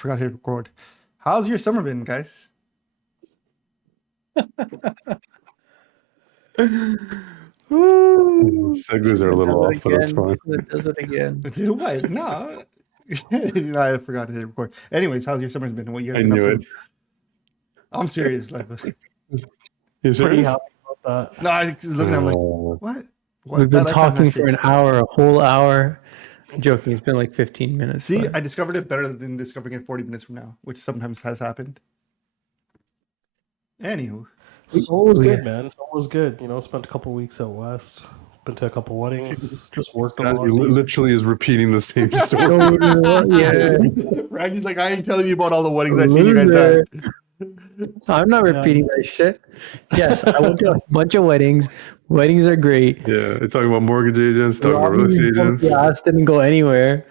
forgot to hit record. How's your summer been, guys? Segues are a little off, but that's fine. It does it again. What? No. No, I forgot to hit record. Anyways, how's your summer been? What you guys I been knew up it. to? I'm serious. Like, You Pretty serious? happy about that. no, I was looking. I'm like, Oh. what? We've been That kind of talking shit. for an hour, a whole hour. I'm joking. It's been like 15 minutes. See, but- I discovered it better than discovering it 40 minutes from now, which sometimes has happened. Anywho, It's always good, man. It's always good. You know, spent a couple weeks out west. Been to a couple weddings. Just worked a lot. He literally is repeating the same story. yeah. Randy's like, I ain't telling you about all the weddings I seen you guys at. I'm not repeating that shit. Yes, I went to a bunch of weddings. Weddings are great. Yeah, they're talking about mortgage agents, talking about real estate agents. Ass didn't go anywhere.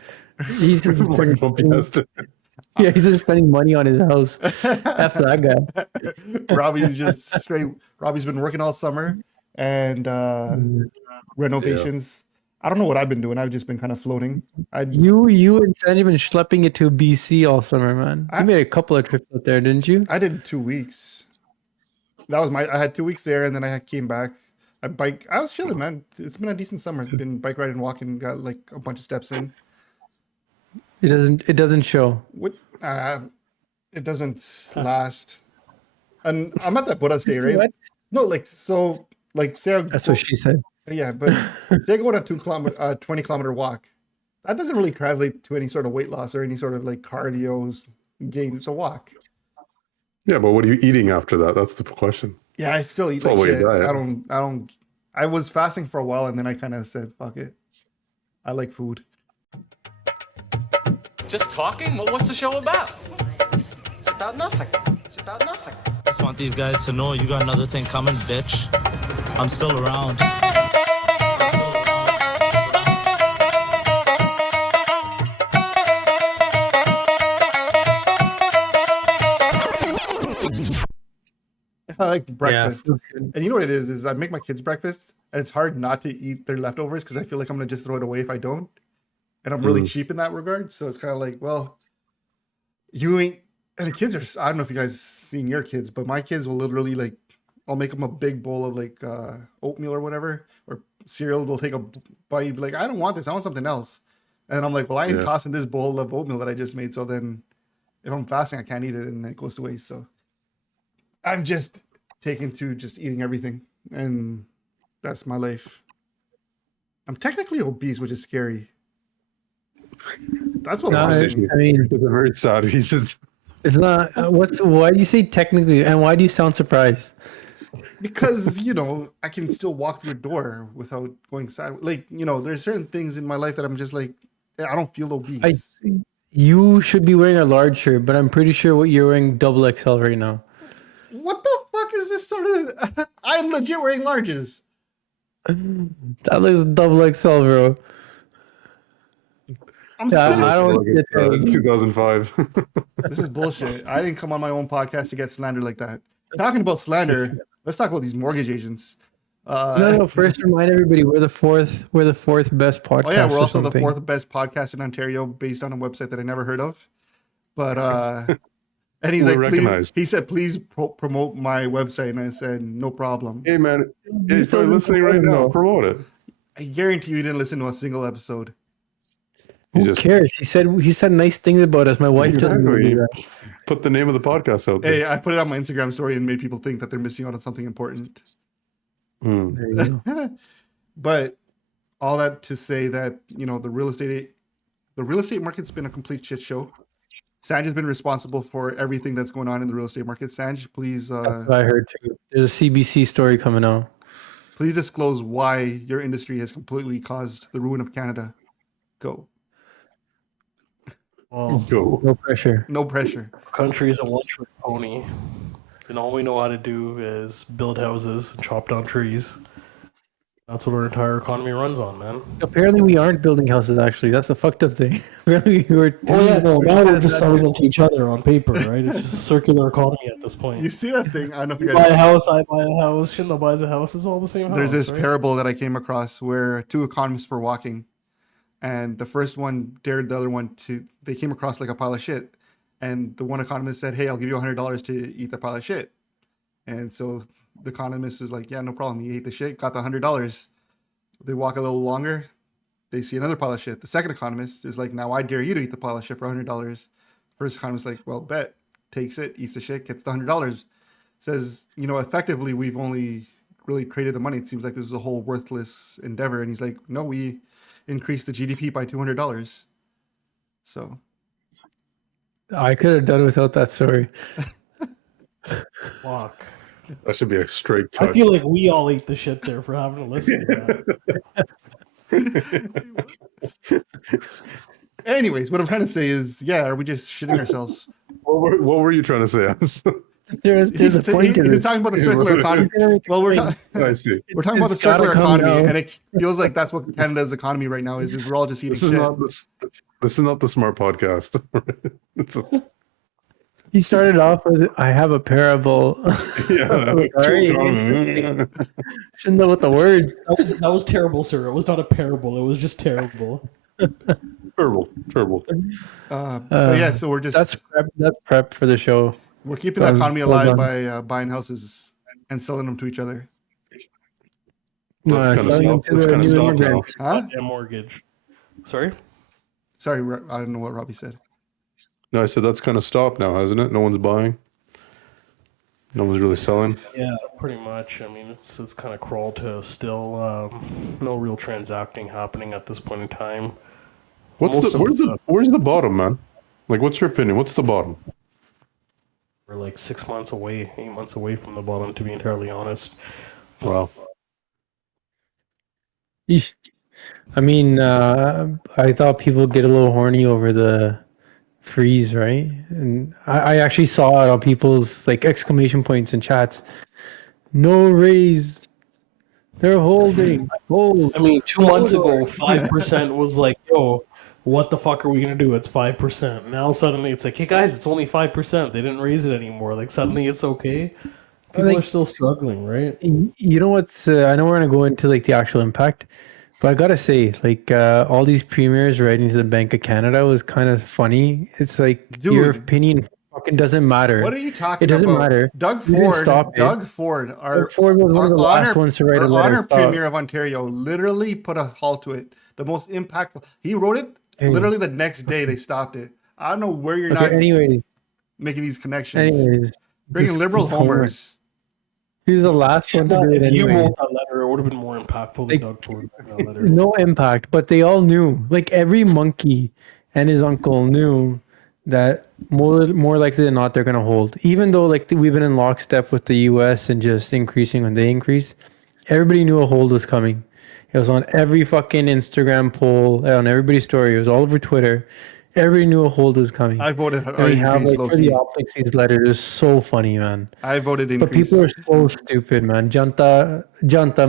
He's just been yeah, he's been spending money on his house. F that guy. Robbie's just straight. Robbie's been working all summer and renovations. I don't know what I've been doing. I've just been kind of floating. You and Sanjeet been schlepping it to BC all summer, man. You made a couple of trips out there, didn't you? I did 2 weeks. That was I had 2 weeks there, and then I came back. I was chilling, man. It's been a decent summer. I've been bike riding, walking, got like a bunch of steps in. It doesn't show. What? It doesn't last. And I'm at that Buddha state, right? What? No, say That's what she said. Yeah, but say I go on a 20-kilometer walk. That doesn't really translate to any sort of weight loss or any sort of like cardio gain. It's a walk. Yeah, but what are you eating after that? That's the question. Yeah, I still eat It's all like about your shit. diet. I was fasting for a while and then I kind of said, fuck it. I like food. Just talking? Well, what's the show about? It's about nothing. It's about nothing. Just want these guys to know you got another thing coming, bitch. I'm still around. I like breakfast. Yeah. And you know what it is I make my kids breakfast and it's hard not to eat their leftovers because I feel like I'm going to just throw it away if I don't. And I'm really cheap in that regard. So it's kind of like, well, you ain't, and the kids are, I don't know if you guys seen your kids, but my kids will literally like, I'll make them a big bowl of like oatmeal or whatever, or cereal. They'll take a bite, be like, I don't want this. I want something else. And I'm like, well, I ain't tossing this bowl of oatmeal that I just made. So then if I'm fasting, I can't eat it and then it goes to waste. So I'm just taken to just eating everything. And that's my life. I'm technically obese, which is scary. That's what I'm saying. I mean, It's very sad. He's just it's not. Why do you say technically, and why do you sound surprised? Because, I can still walk through a door without going sideways. Like, there's certain things in my life that I'm just like, I don't feel obese. You should be wearing a large shirt, but I'm pretty sure what you're wearing double XL right now. What the fuck is this sort of... I'm legit wearing larges. That looks double XL, bro. I'm sitting... I don't. 2005. This is bullshit. I didn't come on my own podcast to get slandered like that. Talking about slander, let's talk about these mortgage agents. No. First, remind everybody we're the fourth best podcast. Oh yeah, we're also the something. fourth best podcast in Ontario, based on a website that I never heard of. But and he's We're like, recognized. he said, please promote my website, and I said, no problem. Hey man, he's probably listening right now. Promote it. I guarantee you didn't listen to a single episode. Who cares? He said nice things about us. My wife doesn't Exactly. do that. Put the name of the podcast out there. Hey, I put it on my Instagram story and made people think that they're missing out on something important. There you go. But all that to say that, the real estate market's been a complete shit show. Sanj has been responsible for everything that's going on in the real estate market. Sanj, please That's what I heard too. There's a CBC story coming out. please disclose why your industry has completely caused the ruin of Canada. Go. Well, Go. No pressure. No pressure. country is a one-trick pony, and all we know how to do is build houses and chop down trees. That's what our entire economy runs on, man. Apparently, we aren't building houses. Actually, that's the fucked up thing. Apparently, we were. Oh yeah, no. Now we're just selling them to each other on paper, right? It's just a circular economy at this point. You see that thing? I don't know if you You guys... buy a house, I buy a house. Shindo buys a house. It's all the same house. There's this right? parable that I came across where two economists were walking, and the first one dared the other one to. They came across like a pile of shit, And the one economist said, "Hey, I'll give you $100 to eat the pile of shit." And so the economist is like, "Yeah, no problem." He ate the shit, got the $100. They walk a little longer, they see another pile of shit. The second economist is like, "Now I dare you to eat the pile of shit for $100." First economist is like, "Well, bet." Takes it, eats the shit, gets the $100. Says, effectively we've only really created the money. It seems like this is a whole worthless endeavor. And he's like, "No, we increased the GDP by $200." So I could have done without that story. Fuck. That should be a straight I cut. feel like we all ate the shit there for having to listen to that. anyways, what I'm trying to say is, yeah, are we just shitting ourselves? What were you trying to say? There's a point to He's this. talking about the circular economy. Well, I see. we're talking about the It's gotta circular come economy, now. and it feels like that's what Canada's economy right now is we're all just eating This is shit. not this is not the smart podcast. He started off with, "I have a parable." Yeah. Sorry. Shouldn't know what the words. That was terrible, sir. It was not a parable. It was just terrible. Terrible. But yeah, so we're just That's prep for the show. we're keeping the economy well alive done. by buying houses and selling them to each other. Well, it's Selling kinda them to stopped- the it's new kinda stopped now. immigrants. Huh? Goddamn mortgage. Sorry? Sorry, I don't know what Robbie said. No, I said that's kind of stopped now, hasn't it? No one's buying. No one's really selling. Yeah, pretty much. I mean, it's kind of crawled to still no real transacting happening at this point in time. Most of Where's the bottom, man? Like, what's your opinion? What's the bottom? We're like 6 months away, 8 months away from the bottom, to be entirely honest. Wow. Yeesh. I mean, I thought people get a little horny over the freeze, right? And I actually saw it on people's like exclamation points and chats. No raise. They're holding. Hold. I mean, 2 months ago, 5% was like, yo, what the fuck are we going to do? It's 5%. Now suddenly it's like, hey guys, it's only 5%. They didn't raise it anymore. Like suddenly it's okay. People are still struggling, right? You know what's? I know we're gonna go into like the actual impact, but I gotta say, like all these premiers writing to the Bank of Canada was kind of funny. It's like your Dude. opinion fucking doesn't matter. What are you talking It doesn't about? matter. Doug You didn't Ford, stop it. Doug Ford, Doug Ford was one of the last ones to write a our letter. honor premier of Ontario, literally put a halt to it. The most impactful. He wrote it. Hey. Literally the next day they stopped it. I don't know where you're Okay, not anyways, making these connections. anyways, Bringing liberal homers. He's the last one to do it If you anyway. wrote that letter, it would have been more impactful than Doug Ford writing that letter. No impact, but they all knew. Like every monkey and his uncle knew that more likely than not they're gonna hold. Even though like we've been in lockstep with the U.S. and just increasing when they increase, everybody knew a hold was coming. It was on every fucking Instagram poll, on everybody's story. It was all over Twitter. Everybody knew a hold was coming. I voted And we have increase, like for the optics, these letters is so funny, man. I voted But increase. people are so stupid, man. Janta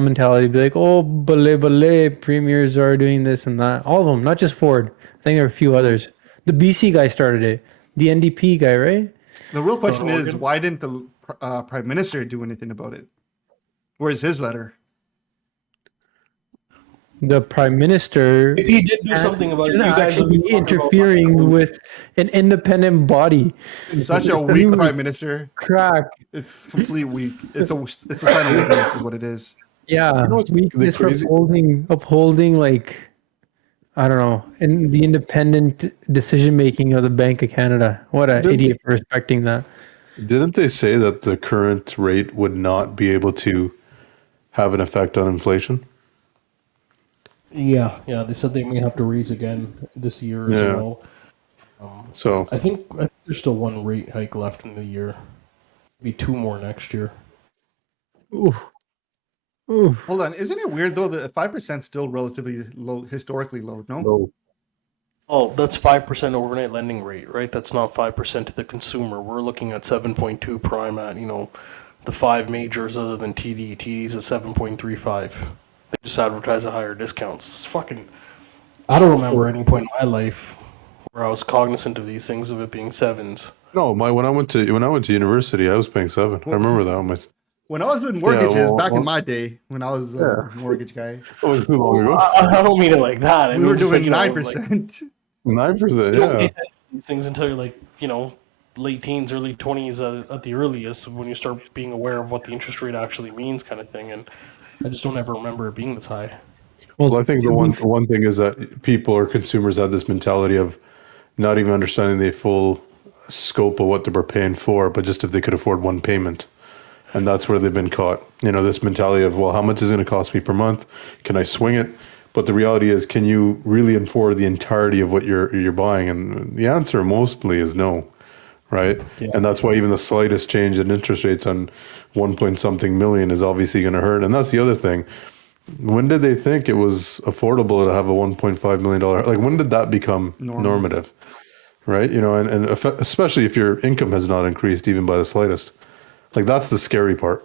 mentality. Be like, oh, bale, premiers are doing this and that. All of them, not just Ford. I think there are a few others. The BC guy started it. The NDP guy, right? The real question is, Oregon? why didn't the prime minister do anything about it? Where's his letter? The prime minister If he did do something about it, you should guys would actually be be interfering with an independent body. Such a weak prime minister. Crack. It's complete weak. It's a sign of weakness, is what it is. Yeah, what's weakness for crazy? upholding like I don't know, and the independent decision making of the Bank of Canada. What an idiot for respecting that. Didn't they say that the current rate would not be able to have an effect on inflation? Yeah, they said they may have to raise again this year as Yeah. well. So I think there's still one rate hike left in the year. Maybe 2 more next year. Ooh. Ooh. Hold on. Isn't it weird though that 5% still relatively low, historically low? No. no, Oh, that's 5% overnight lending rate, right? That's not 5% to the consumer. We're looking at 7.2 prime at, the 5 majors other than TD. TD's at 7.35. They just advertise a higher discounts. It's fucking... I don't remember any point in my life where I was cognizant of these things, of it being 7s. no. When I went to university, I was paying 7. I remember that. On When I was doing mortgages back in well- my day, when I was a mortgage guy, that was too long ago. I don't mean it like that. I we were mean just doing like, 9%. 9%. you don't pay Yeah. attention to these things until you're like, late teens, early 20s at the earliest when you start being aware of what the interest rate actually means, kind of thing. And I just don't ever remember it being this high. Well, I think the one thing is that people or consumers have this mentality of not even understanding the full scope of what they were paying for, but just if they could afford one payment. And that's where they've been caught. You know, this mentality of, well, how much is it going to cost me per month? Can I swing it? But the reality is, can you really afford the entirety of what you're buying? And the answer mostly is no, right? Yeah. And that's why even the slightest change in interest rates on 1 point something million is obviously going to hurt. And that's the other thing. When did they think it was affordable to have a $1.5 million? Like, when did that become normative? Right? You know, and especially if your income has not increased even by the slightest. Like, that's the scary part.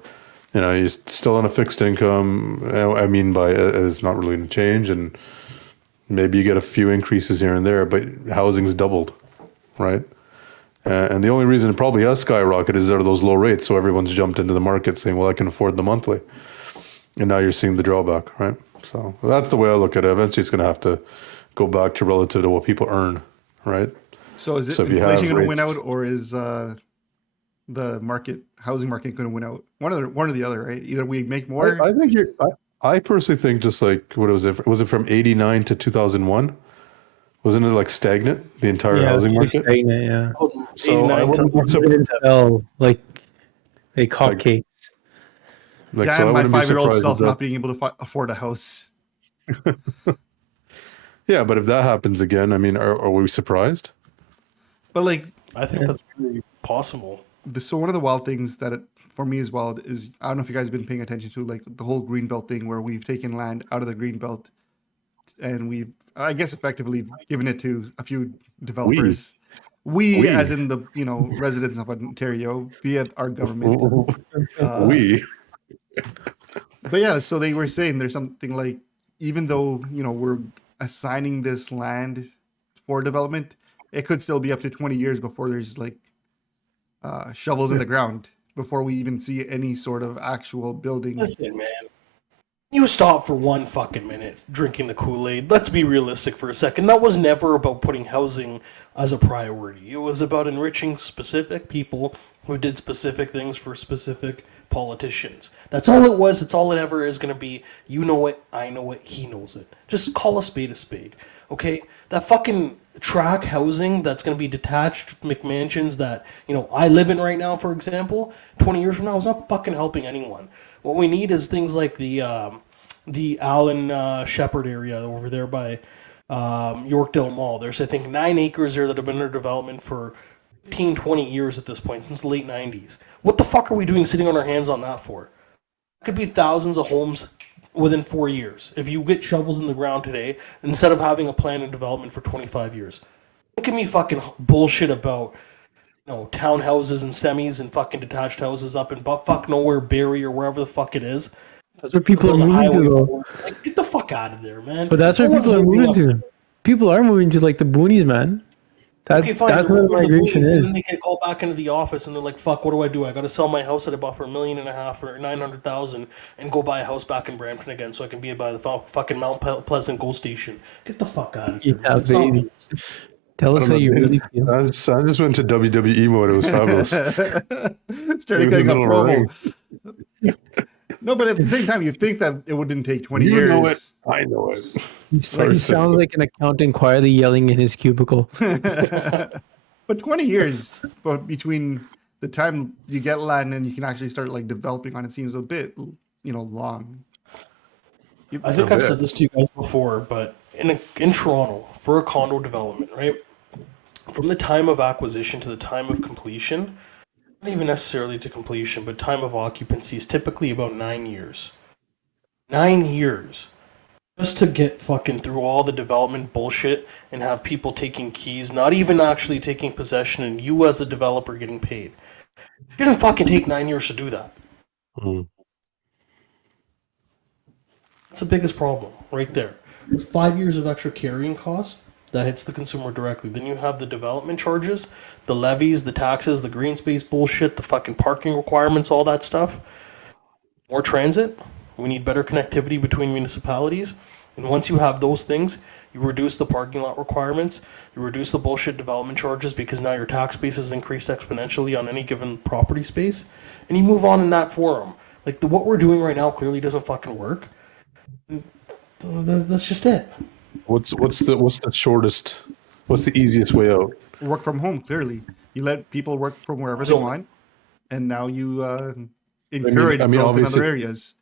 You know, you're still on a fixed income. I mean, by it's not really going to change, and maybe you get a few increases here and there, but housing's doubled, right? And the only reason it probably has skyrocketed is there are those low rates, so everyone's jumped into the market saying, well, I can afford the monthly. And now you're seeing the drawback, right? So that's the way I look at it. Eventually, it's going to have to go back to relative to what people earn, right? So is it inflation going to win out, or is the housing market going to win out? One or the other, right? Either we make more. I think I personally think just like what was it? Was it from '89 to 2001? Wasn't it like stagnant, the entire housing market? Stagnant, yeah. So I wouldn't be surprised. Like hotcakes. Like, yeah, so my 5-year-old surprised self that- not being able to afford a house. Yeah, but if that happens again, I mean, are we surprised? But like, I think that's very possible. so one of the wild things that for me is wild is, I don't know if you guys have been paying attention to, like the whole Greenbelt thing, where we've taken land out of the Greenbelt and we've, I guess, effectively given it to a few developers. We as in the residents of Ontario via our government. But yeah, so they were saying there's something like, even though we're assigning this land for development, it could still be up to 20 years before there's like shovels in the ground, before we even see any sort of actual building. Listen, man. You stop for 1 fucking minute drinking the Kool-Aid. Let's be realistic for a second. That was never about putting housing as a priority. It was about enriching specific people who did specific things for specific politicians. That's all it was. It's all it ever is going to be. You know it. I know it. He knows it. Just call a spade, okay? That fucking track housing that's going to be detached McMansions that, I live in right now, for example, 20 years from now is not fucking helping anyone. What we need is things like the Allen Shepherd area over there by Yorkdale Mall. There's, I think, 9 acres there that have been under development for 15, 20 years at this point, since the late 90s. What the fuck are we doing sitting on our hands on that for? It could be thousands of homes within 4 years. If you get shovels in the ground today, instead of having a plan of development for 25 years. Don't give me fucking bullshit about townhouses and semis and fucking detached houses up in buttfuck nowhere, Barrie, or wherever the fuck it is. That's where people are moving to, though. Like, get the fuck out of there, man. But that's where people are moving to. People are moving to like the boonies, man. Okay, fine. That's where the migration is. And then they get called back into the office, and they're like, "Fuck, what do? I got to sell my house that I bought for $1.5 million or $900,000, and go buy a house back in Brampton again, so I can be by the fucking Mount Pleasant GO station." Get the fuck out of here. Yeah, baby. Tell us how you really feel. I just went to WWE mode. It was fabulous. Started getting a promo. No, but at the same time, you think that it wouldn't take 20 years. You know it. I know it. He sounds like an accountant quietly yelling in his cubicle. But 20 years between the time you get land and you can actually start like developing on it seems a bit, long. I think I've said this to you guys before, but in Toronto, for a condo development, right? From the time of acquisition to the time of completion, not even necessarily to completion, but time of occupancy is typically about 9 years. 9 years. Just to get fucking through all the development bullshit and have people taking keys, not even actually taking possession, and you as a developer getting paid. It didn't fucking take 9 years to do that. That's the biggest problem right there. It's 5 years of extra carrying costs that hits the consumer directly. Then you have the development charges, the levies, the taxes, the green space bullshit, the fucking parking requirements, all that stuff. More transit. We need better connectivity between municipalities. And once you have those things, you reduce the parking lot requirements, you reduce the bullshit development charges because now your tax base is increased exponentially on any given property space, and you move on in that forum. Like what we're doing right now clearly doesn't fucking work. That's just it. What's the shortest? What's the easiest way out? Work from home. Clearly, you let people work from wherever they So- want, and now you encourage growth in obviously- other areas.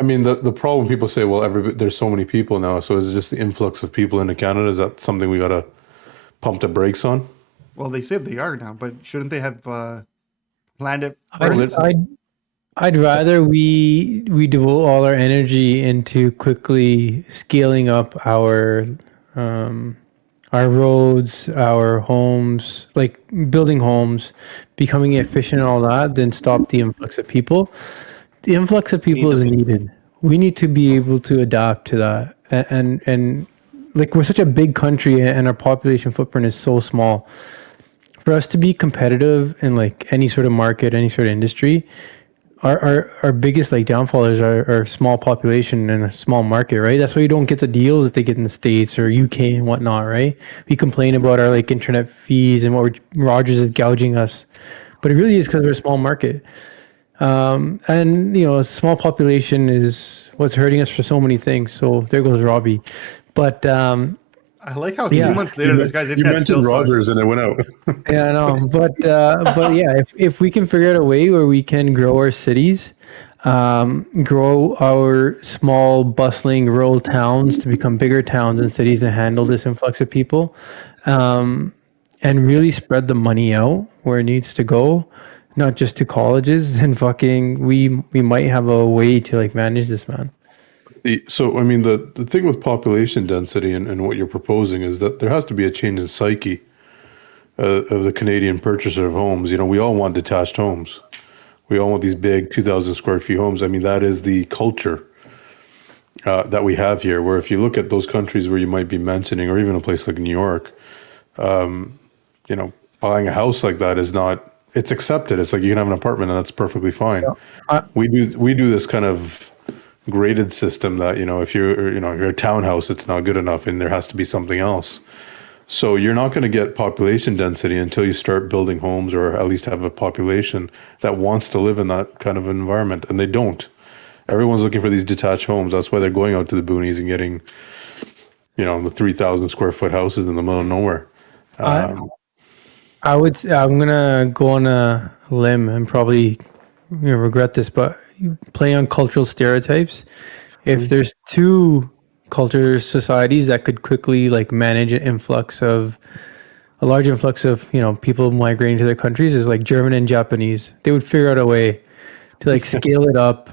I mean, the problem people say, well, there's so many people now, so is it just the influx of people into Canada? Is that something we gotta pump the brakes on? Well, they said they are now, but shouldn't they have planned it I'd, first? I'd rather we devote all our energy into quickly scaling up our roads, our homes, like building homes, becoming efficient and all that, than stop the influx of people. The influx of people is needed. We need to be able to adapt to that. And like we're such a big country and our population footprint is so small. For us to be competitive in like any sort of market, any sort of industry, our biggest like downfall is our small population and a small market, right? That's why you don't get the deals that they get in the States or UK and whatnot, right? We complain about our like internet fees and what Rogers is gouging us, but it really is because we're a small market. And you know, a small population is what's hurting us for so many things. So there goes Robbie. But I like how Yeah. 2 months later, this guy's You internet still mentioned Rogers sucks. and it went out. yeah, I know. But yeah, if we can figure out a way where we can grow our cities, grow our small, bustling rural towns to become bigger towns and cities and handle this influx of people, and really spread the money out where it needs to go, not just to colleges, then fucking we might have a way to like manage this, man. So, I mean, the thing with population density and what you're proposing is that there has to be a change in psyche of the Canadian purchaser of homes. You know, we all want detached homes. We all want these big 2,000 square feet homes. I mean, that is the culture that we have here. Where if you look at those countries where you might be mentioning, or even a place like New York, you know, buying a house like that is not, it's accepted. It's like you can have an apartment and that's perfectly fine. I- We do this kind of graded system that, you know, if you're a townhouse, it's not good enough and there has to be something else. So you're not going to get population density until you start building homes, or at least have a population that wants to live in that kind of environment, and they don't. Everyone's looking for these detached homes. That's why they're going out to the boonies and getting, you know, the 3,000 square foot houses in the middle of nowhere. I'm gonna go on a limb and probably regret this, but you play on cultural stereotypes. If there's two culture societies that could quickly like manage an influx of a large influx of people migrating to their countries, is like German and Japanese. They would figure out a way to like scale it up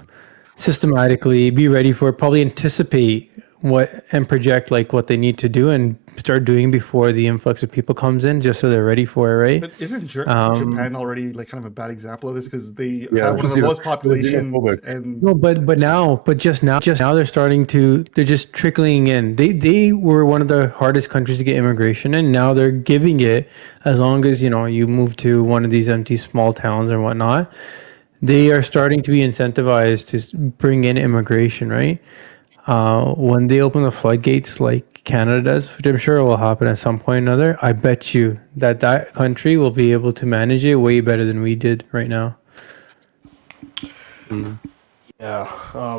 systematically, be ready for it, probably anticipate what and project like what they need to do and start doing before the influx of people comes in, just so they're ready for it, right? But isn't Japan already like kind of a bad example of this because they Yeah, have one of the because, lowest they're populations xenophobic. and No, but just now they're starting to, they're just trickling in. They were one of the hardest countries to get immigration in. Now they're giving it, as long as you move to one of these empty small towns or whatnot. They are starting to be incentivized to bring in immigration, right? When they open the floodgates like Canada does, which I'm sure will happen at some point or another, I bet you that country will be able to manage it way better than we did right now. Yeah.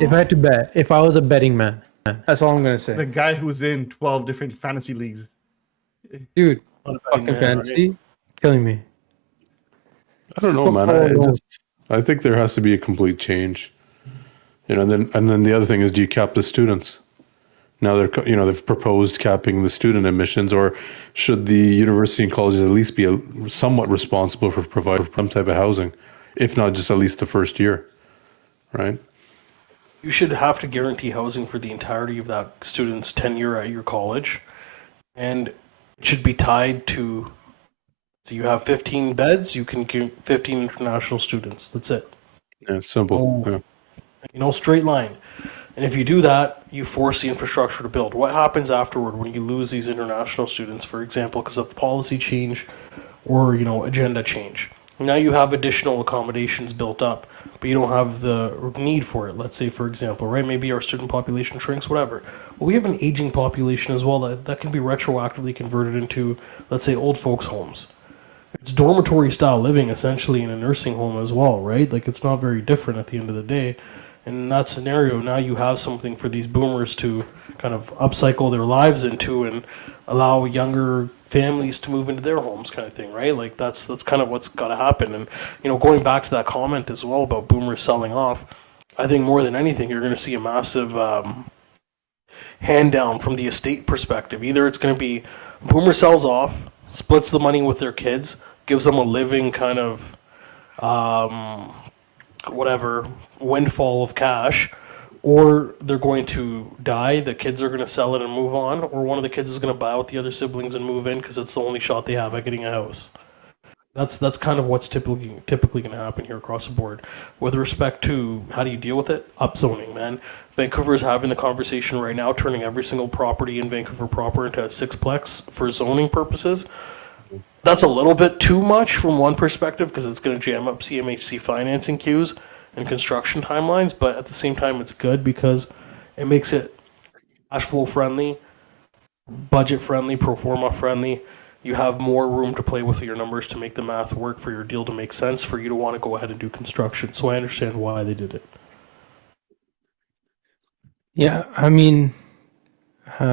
If I had to bet, if I was a betting man, that's all I'm gonna say. the guy who's in 12 different fantasy leagues. Dude, Not a betting fucking man, fantasy, killing me. I don't know, man. Football, I think there has to be a complete change. You know, and then the other thing is, do you cap the students? Now they've proposed capping the student admissions, or should the university and colleges at least be somewhat responsible for providing some type of housing, if not just at least the first year, right? You should have to guarantee housing for the entirety of that student's tenure at your college, and it should be tied to. So you have 15 beds, you can get 15 international students. That's it. Yeah, it's simple. Oh. Yeah. Straight line. And if you do that, you force the infrastructure to build. What happens afterward when you lose these international students, for example, because of policy change or agenda change? Now you have additional accommodations built up, but you don't have the need for it. Let's say, for example, right? Maybe our student population shrinks, whatever. Well, we have an aging population as well that can be retroactively converted into, let's say, old folks' homes. It's dormitory style living essentially in a nursing home as well, right? Like it's not very different at the end of the day. And in that scenario, now you have something for these boomers to kind of upcycle their lives into and allow younger families to move into their homes, kind of thing, right? Like that's kind of what's got to happen. And going back to that comment as well about boomers selling off, I think more than anything, you're going to see a massive hand down from the estate perspective. Either it's going to be boomer sells off, splits the money with their kids, gives them a living kind of whatever windfall of cash, or they're going to die, the kids are going to sell it and move on, or one of the kids is going to buy out the other siblings and move in because it's the only shot they have at getting a house. That's kind of what's typically going to happen here across the board. With respect to how do you deal with it, upzoning, man. Vancouver is having the conversation right now, turning every single property in Vancouver proper into a sixplex for zoning purposes. That's a little bit too much from one perspective because it's going to jam up CMHC financing queues and construction timelines, but at the same time, it's good because it makes it cash flow friendly, budget friendly, pro forma friendly. You have more room to play with your numbers to make the math work for your deal to make sense for you to want to go ahead and do construction. So I understand why they did it. Yeah, I mean,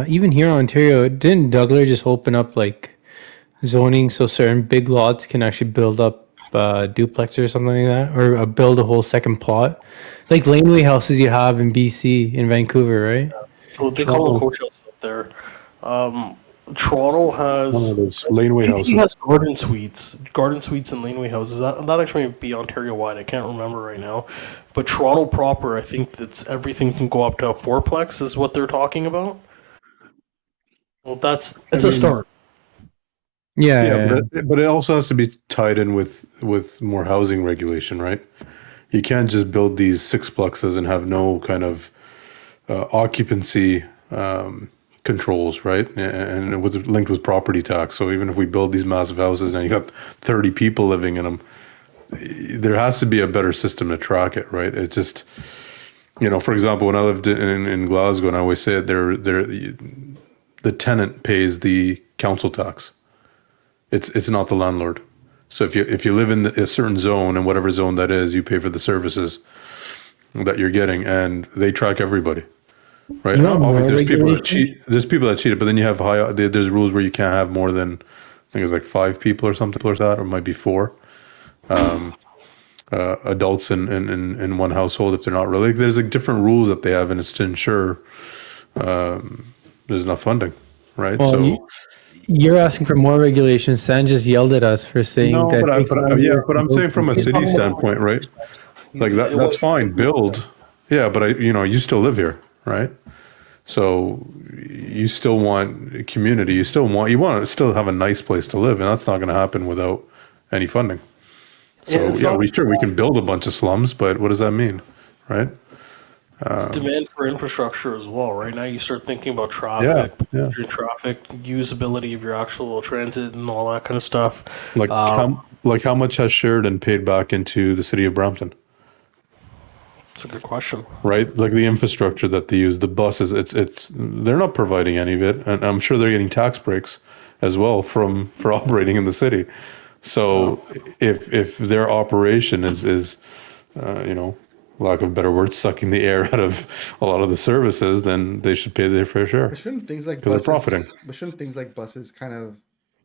even here in Ontario, didn't Douglas just open up like zoning so certain big lots can actually build up duplexes or something like that, or build a whole second plot, like laneway houses you have in BC, in Vancouver, right? So they call them coach houses up there. Toronto One has of those laneway GTA houses. has garden suites and laneway houses. That actually may be Ontario wide. I can't remember right now, but Toronto proper, I think that's everything can go up to a fourplex is what they're talking about. Well, it's a start. Yeah, Yeah, yeah. but it also has to be tied in with more housing regulation, right? You can't just build these sixplexes and have no kind of occupancy controls, right? And with linked with property tax. So even if we build these massive houses and you got 30 people living in them, there has to be a better system to track it, right? It just, for example, when I lived in Glasgow, and I always say it, the tenant pays the council tax. It's not the landlord. So if you live in a certain zone, and whatever zone that is, you pay for the services that you're getting, and they track everybody, right? You want more Obviously, there's people that regulation? cheat. There's people that cheat, but then you have there's rules where you can't have more than, I think it's like 5 people or something like that, or it might be 4 adults in one household if they're not really. There's like different rules that they have, and it's to ensure there's enough funding, right? Well, So. you're asking for more regulation. San just yelled at us for saying No, that but takes a lot of yeah, years but to I'm build saying from a something. city standpoint, right? Like that's fine, build. Yeah, but you still live here, right? So you still want community, you want to still have a nice place to live, and that's not going to happen without any funding. So It's yeah, not we can build a bunch of slums, but what does that mean, right? It's demand for infrastructure as well. Right now, you start thinking about Yeah, traffic, yeah. pedestrian traffic, usability of your actual transit, and all that kind of stuff. Like how much has Sheridan paid back into the city of Brampton? It's a good question. Right, like the infrastructure that they use, the buses, it's they're not providing any of it, and I'm sure they're getting tax breaks as well for operating in the city. So if their operation is lack of better words, sucking the air out of a lot of the services, then they should pay their fair share But shouldn't things like because they're profiting. kind of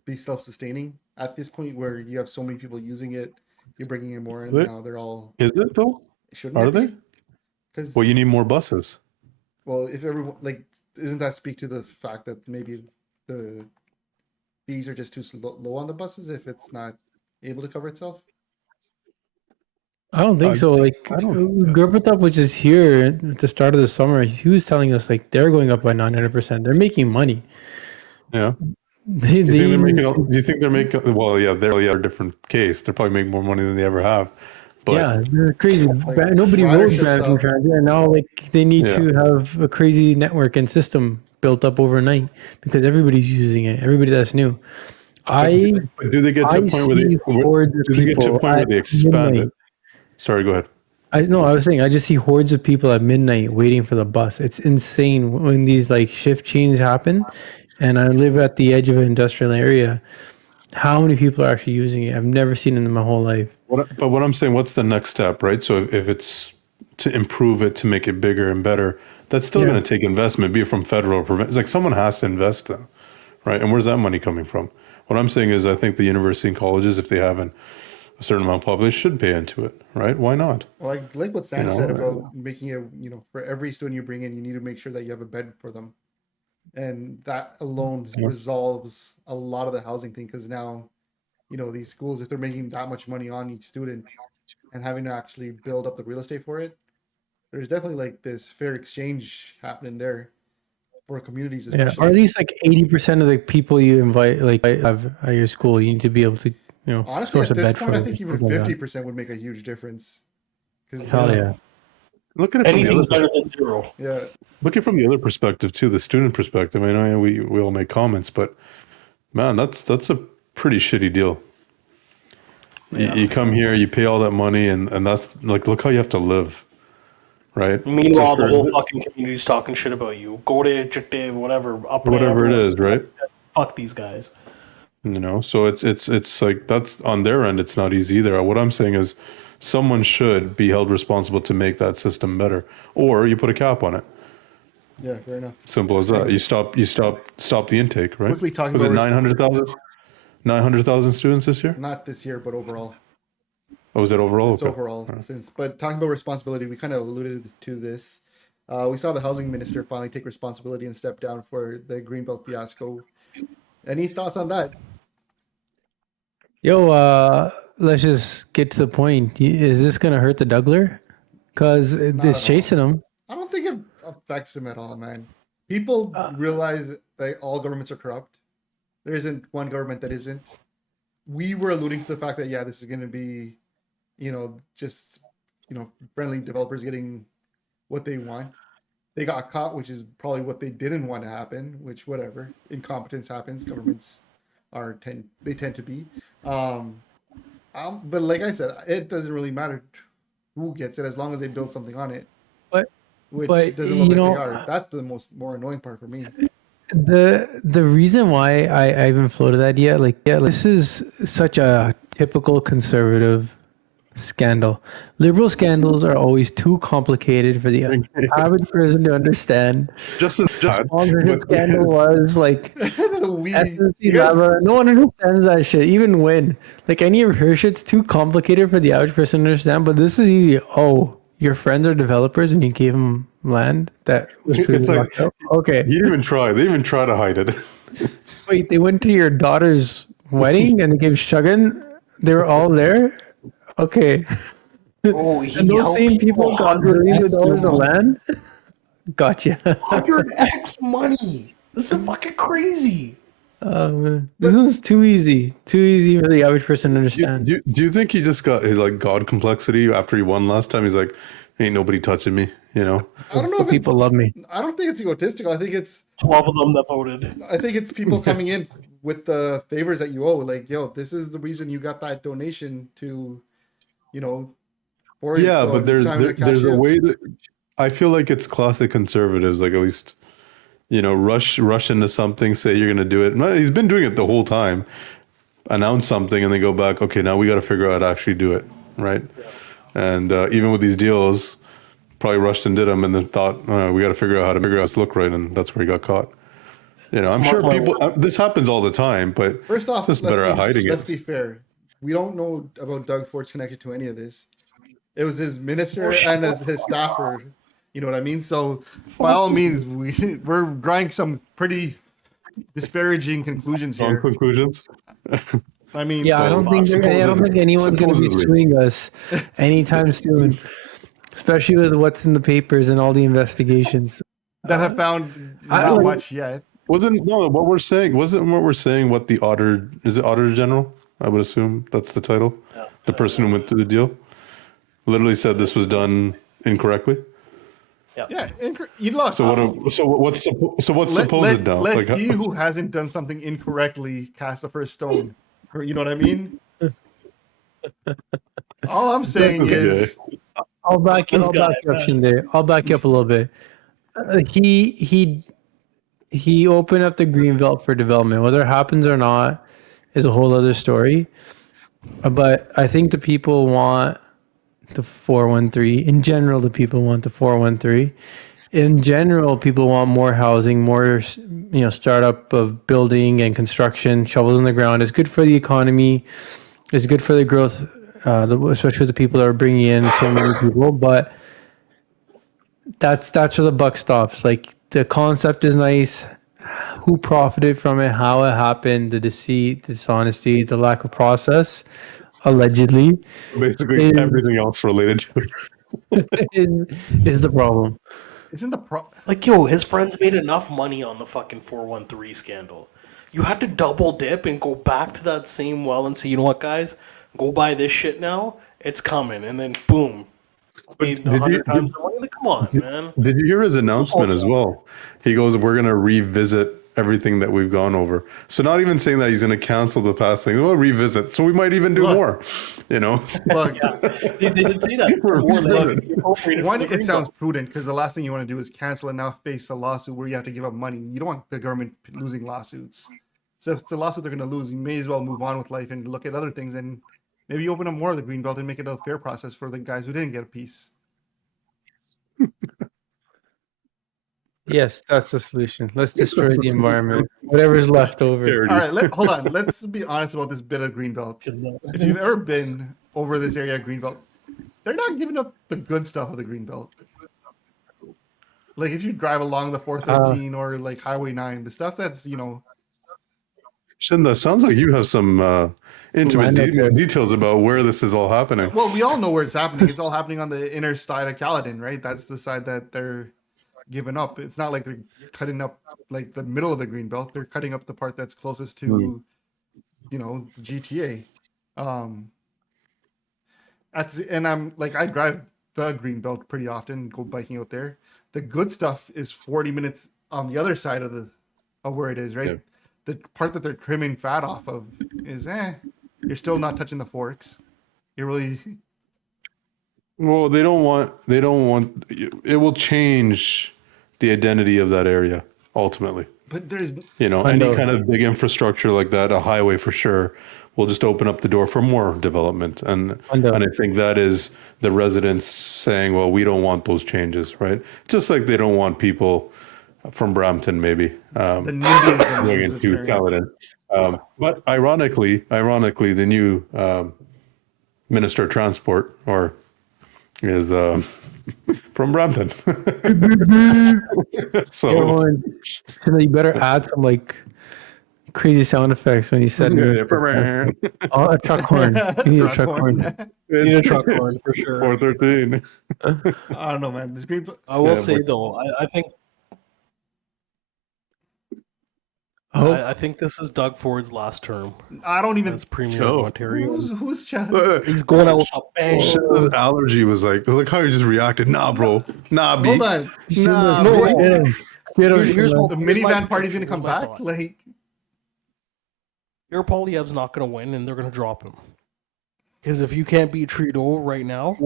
be self-sustaining at this point where you have so many people using it, you're bringing in more, and now they're all Is it though? shouldn't Are it they? be? Because Well, you need more buses. well, if everyone doesn't that speak to the fact that maybe the fees are just too low on the buses if it's not able to cover itself? I don't think I so. Like I don't. Gurpatap, which is here at the start of the summer, he was telling us like they're going up by 900%. They're making money. Yeah. They, Do you think they they're making? Do you think they're making? Well, yeah, they're a different case. They're probably making more money than they ever have. But yeah, this is crazy. Nobody rode ridership's Brampton up. Transit, and now like they need Yeah. to have a crazy network and system built up overnight because everybody's using it. Everybody that's new. I But do they get to a I point where they see hordes of do they get to a people point where at they expand midnight. it? Sorry, go ahead. I was saying I just see hordes of people at midnight waiting for the bus. It's insane when these like shift changes happen. And I live at the edge of an industrial area. How many people are actually using it? I've never seen it in my whole life. But what I'm saying, what's the next step, right? So if it's to improve it, to make it bigger and better, that's still Yeah. going to take investment, be it from federal or provincial. Like someone has to invest them, right? And where's that money coming from? What I'm saying is, I think the university and colleges, if they have a certain amount of population, should pay into it, right? Why not? Well, like what Sam You know, said about making it, for every student you bring in, you need to make sure that you have a bed for them. And that alone Yeah. resolves a lot of the housing thing because now, these schools, if they're making that much money on each student and having to actually build up the real estate for it, there's definitely like this fair exchange happening there for communities, Yeah. Or at especially. least like 80% of the people you invite like have at your school, you need to be able to, Honestly, source at a this bed for point, I them. think even stuff like that. 50% would make a huge difference. Hell yeah. Look at it from the Anything's other better than zero. Yeah. look at it from the other perspective too, the student perspective. I know we all make comments, but man, that's a pretty shitty deal. You come here, you pay all that money, and that's like, look how you have to live, right? Meanwhile, the whole For fucking community's talking shit about you. Go to Chittiv, whatever, up whatever it is, right? Fuck these guys. So it's like that's on their end. It's not easy either. What I'm saying is, someone should be held responsible to make that system better, or you put a cap on it. Yeah, fair enough. Simple as that. You stop the intake, right? Quickly talking Was it about 900,000 students this year? not this year, but overall. Oh, was it overall? It's Okay. overall but talking about responsibility, we kind of alluded to this. We saw the housing minister finally take responsibility and step down for the Greenbelt fiasco. Any thoughts on that? Yo, let's just get to the point. Is this gonna hurt the Dougler? Because Not it's at chasing him. I don't think it affects him at all, man. People realize that all governments are corrupt. There isn't one government that isn't. We were alluding to the fact that this is going to be, just friendly developers getting what they want. They got caught, which is probably what they didn't want to happen. Which whatever, incompetence happens. Governments tend to be. But like I said, it doesn't really matter who gets it as long as they build something on it. Which But, doesn't look like they are. That's the more annoying part for me. The reason why I even floated the idea, this is such a typical conservative scandal. Liberal scandals are always too complicated for the average person to understand. Just Sponsorship scandal was like We, SNC Lava. No one understands that shit. Even when any of her shit's too complicated for the average person to understand. But this is easy. Oh, your friends are developers and you gave them land that was It's like, okay. you didn't even try. They even try to hide it. Wait, they went to your daughter's wedding and they gave Shuggan. They were all there. Okay. Oh, And those same people got billions of dollars of land. Gotcha. 100x money. This is fucking crazy. This one's too easy. Too easy for the average person to understand. Do you think he just got his God complexity after he won last time? He's like, ain't nobody touching me, I don't know if people love me. I don't think it's egotistical. I think it's 12 of them that voted. I think it's people coming in with the favors that you owe. Like, yo, this is the reason you got that donation to, for it. Yeah, So but it's there's time to cash there's a in. way that I feel like it's classic conservatives, like at least rush into something, say you're gonna do it. No, he's been doing it the whole time. Announce something and then go back. Okay, now we got to figure out how to actually do it, right? And even with these deals, probably rushed and did them, and then thought we got to figure out how to look right, and that's where he got caught. I'm sure people. This happens all the time, but First off, just better at hiding let's it. be fair. We don't know about Doug Ford's connection to any of this. It was his minister and his staffer. You know what I mean? So by all means, we're drawing some pretty disparaging conclusions Wrong here. conclusions. I mean, I don't think anyone's going to be suing us anytime soon, especially with what's in the papers and all the investigations that have found not much yet. What we're saying what the Auditor General, I would assume that's the title. The person who went through the deal literally said this was done incorrectly. Yeah, you look. So what's supposed now? Let Like, he who hasn't done something incorrectly cast the first stone. Or you know what I mean? All I'm saying Okay. is I'll back you. This I'll back guy, you up, man. Shinde. I'll back you up a little bit. He opened up the Greenbelt for development. Whether it happens or not is a whole other story. But I think the people want the 413. In general, the people want the 413. In general, people want more housing, more startup of building and construction, shovels in the ground. It's good for the economy. It's good for the growth, especially the people that are bringing in so many people. But that's where the buck stops. Like the concept is nice. Who profited from it? How it happened? The deceit, dishonesty, the lack of process, allegedly, basically is everything else related to it. is the problem. isn't the pro Like, yo, his friends made enough money on the fucking 413 scandal. You had to double dip and go back to that same well and say, you know what, guys, go buy this shit now. It's coming, and then boom, made Did you 100 times did, the money. Like, come on, man. did you hear his Whole announcement as job. well? He goes, "We're gonna revisit everything that we've gone over." So not even saying that he's gonna cancel the past thing. We'll revisit. So we might even do Look. more. You know. look? They did say that. We're More than revisit. appropriated One, for the it sounds Greenbelt. prudent because the last thing you want to do is cancel and now face a lawsuit where you have to give up money. You don't want the government losing lawsuits. So if it's a lawsuit they're going to lose, you may as well move on with life and look at other things and maybe open up more of the Greenbelt and make it a fair process for the guys who didn't get a piece. Yes, that's the solution. Let's destroy the environment. Whatever's left over. Charity. All right, hold on. Let's be honest about this bit of Greenbelt. If you've ever been over this area of Greenbelt, they're not giving up the good stuff of the Greenbelt. Like if you drive along the 413 or like Highway 9, the stuff that's, Shinda, sounds like you have some intimate Line up there. details about where this is all happening. well, we all know where it's happening. It's all happening on the inner side of Caledon, right? That's the side that they're giving up. It's not like they're cutting up like the middle of the Greenbelt. They're cutting up the part that's closest to, the GTA. And I'm like, I drive the Greenbelt pretty often, go biking out there. The good stuff is 40 minutes on the other side of where it is, right? Yeah. The part that they're trimming fat off of is you're still not touching the forks. You're really Well, they don't want. It will change the identity of that area ultimately. but there's I Any know. kind of big infrastructure like that, a highway for sure, will just open up the door for more development. And I know. I think that is the residents saying, well, we don't want those changes, right? Just like they don't want people from Brampton, maybe, the NIMBYism going is into apparent. Caledon. But ironically, the new Minister of Transport is from Brampton. So Everyone, you better add some like crazy sound effects when you said a truck horn. You need a truck horn. You need a truck horn for sure. 413. I don't know, man. This Greenbelt. I will Yeah, say but- though, I think Oh, I think this is Doug Ford's last term I don't even. as Premier No. of Ontario. Who's chat? He's going out with a bang. His allergy was like, look how he just reacted. Nah, bro. Nah, B. Hold on. Nah, No, bro. wait. Here's The my minivan party's prediction. gonna come Here's my back. thought. Like Pierre Poilievre's not going to win, and they're going to drop him. Because if you can't beat Trudeau right now, Sir-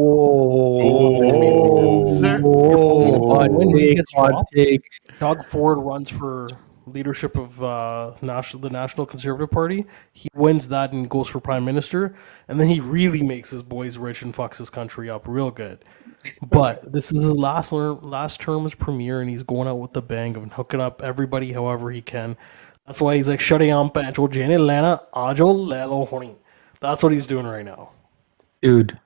when he gets hot dropped, take. Doug Ford runs for leadership of the National Conservative Party. He wins that and goes for prime minister, and then he really makes his boys rich and fucks his country up real good. But this is his last term as premier, and he's going out with the bang of hooking up everybody however he can. That's why he's like shutting on Pancho Jenny Lana Ajo Lelo Honey. That's what he's doing right now. Dude.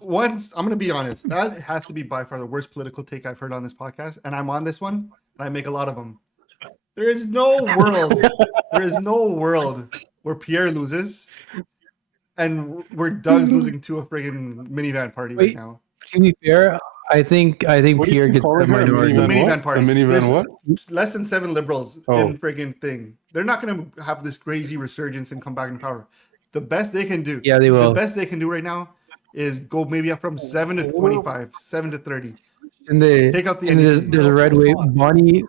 once I'm gonna be honest, that has to be by far the worst political take I've heard on this podcast, and I'm on this one, and I make a lot of them. There is no world where Pierre loses, and where Doug's losing to a friggin' minivan party right Wait. now. To be fair, I think What do you Pierre gets call the it here? A minority. The minivan minivan what? party. A minivan There's what? Less than 7 liberals Oh. in friggin' thing. They're not gonna have this crazy resurgence and come back in power. The best they can do. Yeah, they will. The best they can do right now is go maybe up from 7 to 25, 7 to 30. And the Take out the and NDP. there's a red wave.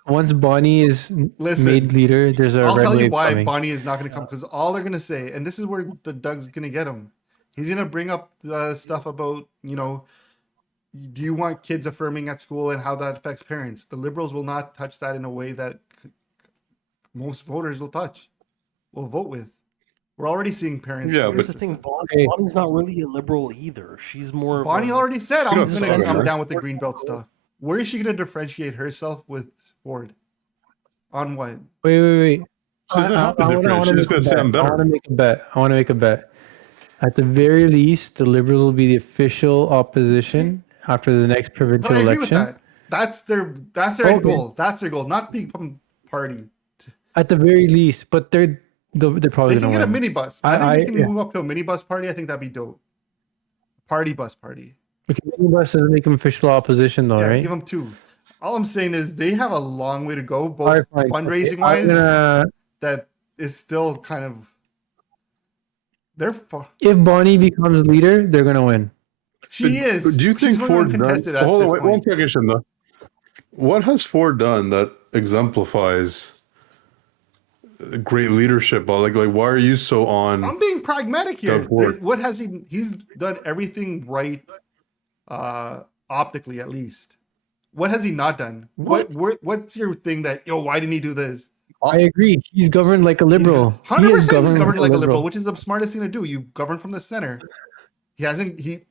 Once Bonnie is Listen, made leader, there's a I'll red tell you wave why coming. Bonnie is not going to come, because all they're going to say, and this is where the Doug's going to get him. He's going to bring up the stuff about, do you want kids affirming at school and how that affects parents? The Liberals will not touch that in a way that most voters will vote with. We're already seeing parents. Yeah, Here's but the thing, Okay. Bonnie's not really a liberal either. She's more. Bonnie of a, already said I'm She's a I'm senator. down with the Greenbelt stuff. Where is she going to differentiate herself with Ford? On what? Wait. She doesn't have to I differentiate. wanna She's make gonna say I'm I better. want to make a bet. At the very least, the Liberals will be the official opposition after the next But provincial I agree with election. that. That's their Okay. goal. That's their goal. Not become party. At the very least, but they're probably They going to can get a win. minibus. I think they can move up to a minibus party. I think that'd be dope. Party bus party. Okay, minibus doesn't make them official opposition, though, Yeah, right? give them two. All I'm saying is they have a long way to go, both Alright, fine. fundraising Okay, wise. That is still kind of. They're. If Bonnie becomes leader, they're going to win. She is. Do you She's think Ford done? contested at Hold on, this wait, one point. second, Shinda. What has Ford done that exemplifies great leadership? Like why are you so on? I'm being pragmatic here. Doug Ford. What has he? He's done everything right, optically at least. What has he not done? What's your thing that why didn't he do this? I agree. He's governed like a liberal. 100% he's governed governed like a liberal, which is the smartest thing to do. You govern from the center. He hasn't. He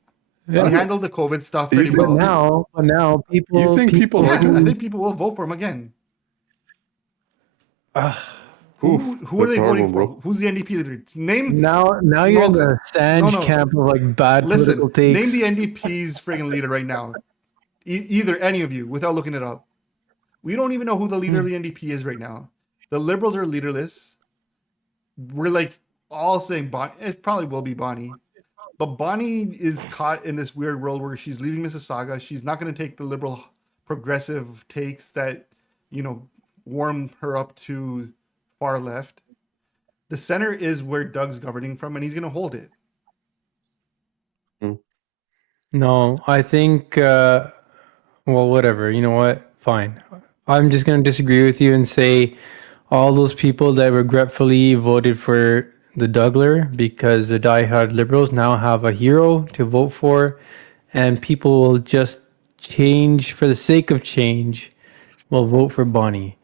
Yeah. handled the COVID stuff You pretty think- well. But now people. You think people Yeah, like him? I think people will vote for him again. Who are That's they voting horrible, for? bro. Who's the NDP leader? Name. Now you're in the Sanj No. camp of like bad Listen. political takes. Name the NDP's friggin' leader right now. Either any of you, without looking it up. We don't even know who the leader of the NDP is right now. The Liberals are leaderless. We're like all saying Bonnie. It probably will be Bonnie. But Bonnie is caught in this weird world where she's leaving Mississauga. She's not going to take the liberal progressive takes that, warm her up to far left. The center is where Doug's governing from, and he's going to hold it. No, I think, well, whatever. You know what? Fine. I'm just going to disagree with you and say all those people that regretfully voted for the Dougler because the diehard liberals now have a hero to vote for, and people will just change for the sake of change, will vote for Bonnie.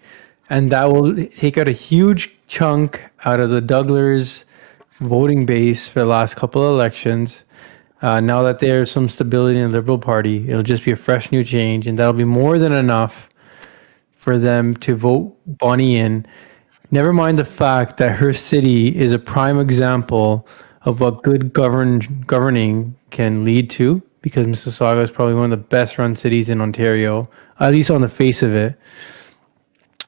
And that will take out a huge chunk out of the Dougler's voting base for the last couple of elections. Now that there's some stability in the Liberal Party, it'll just be a fresh new change, and that'll be more than enough for them to vote Bonnie in. Never mind the fact that her city is a prime example of what good governing can lead to, because Mississauga is probably one of the best run cities in Ontario, at least on the face of it.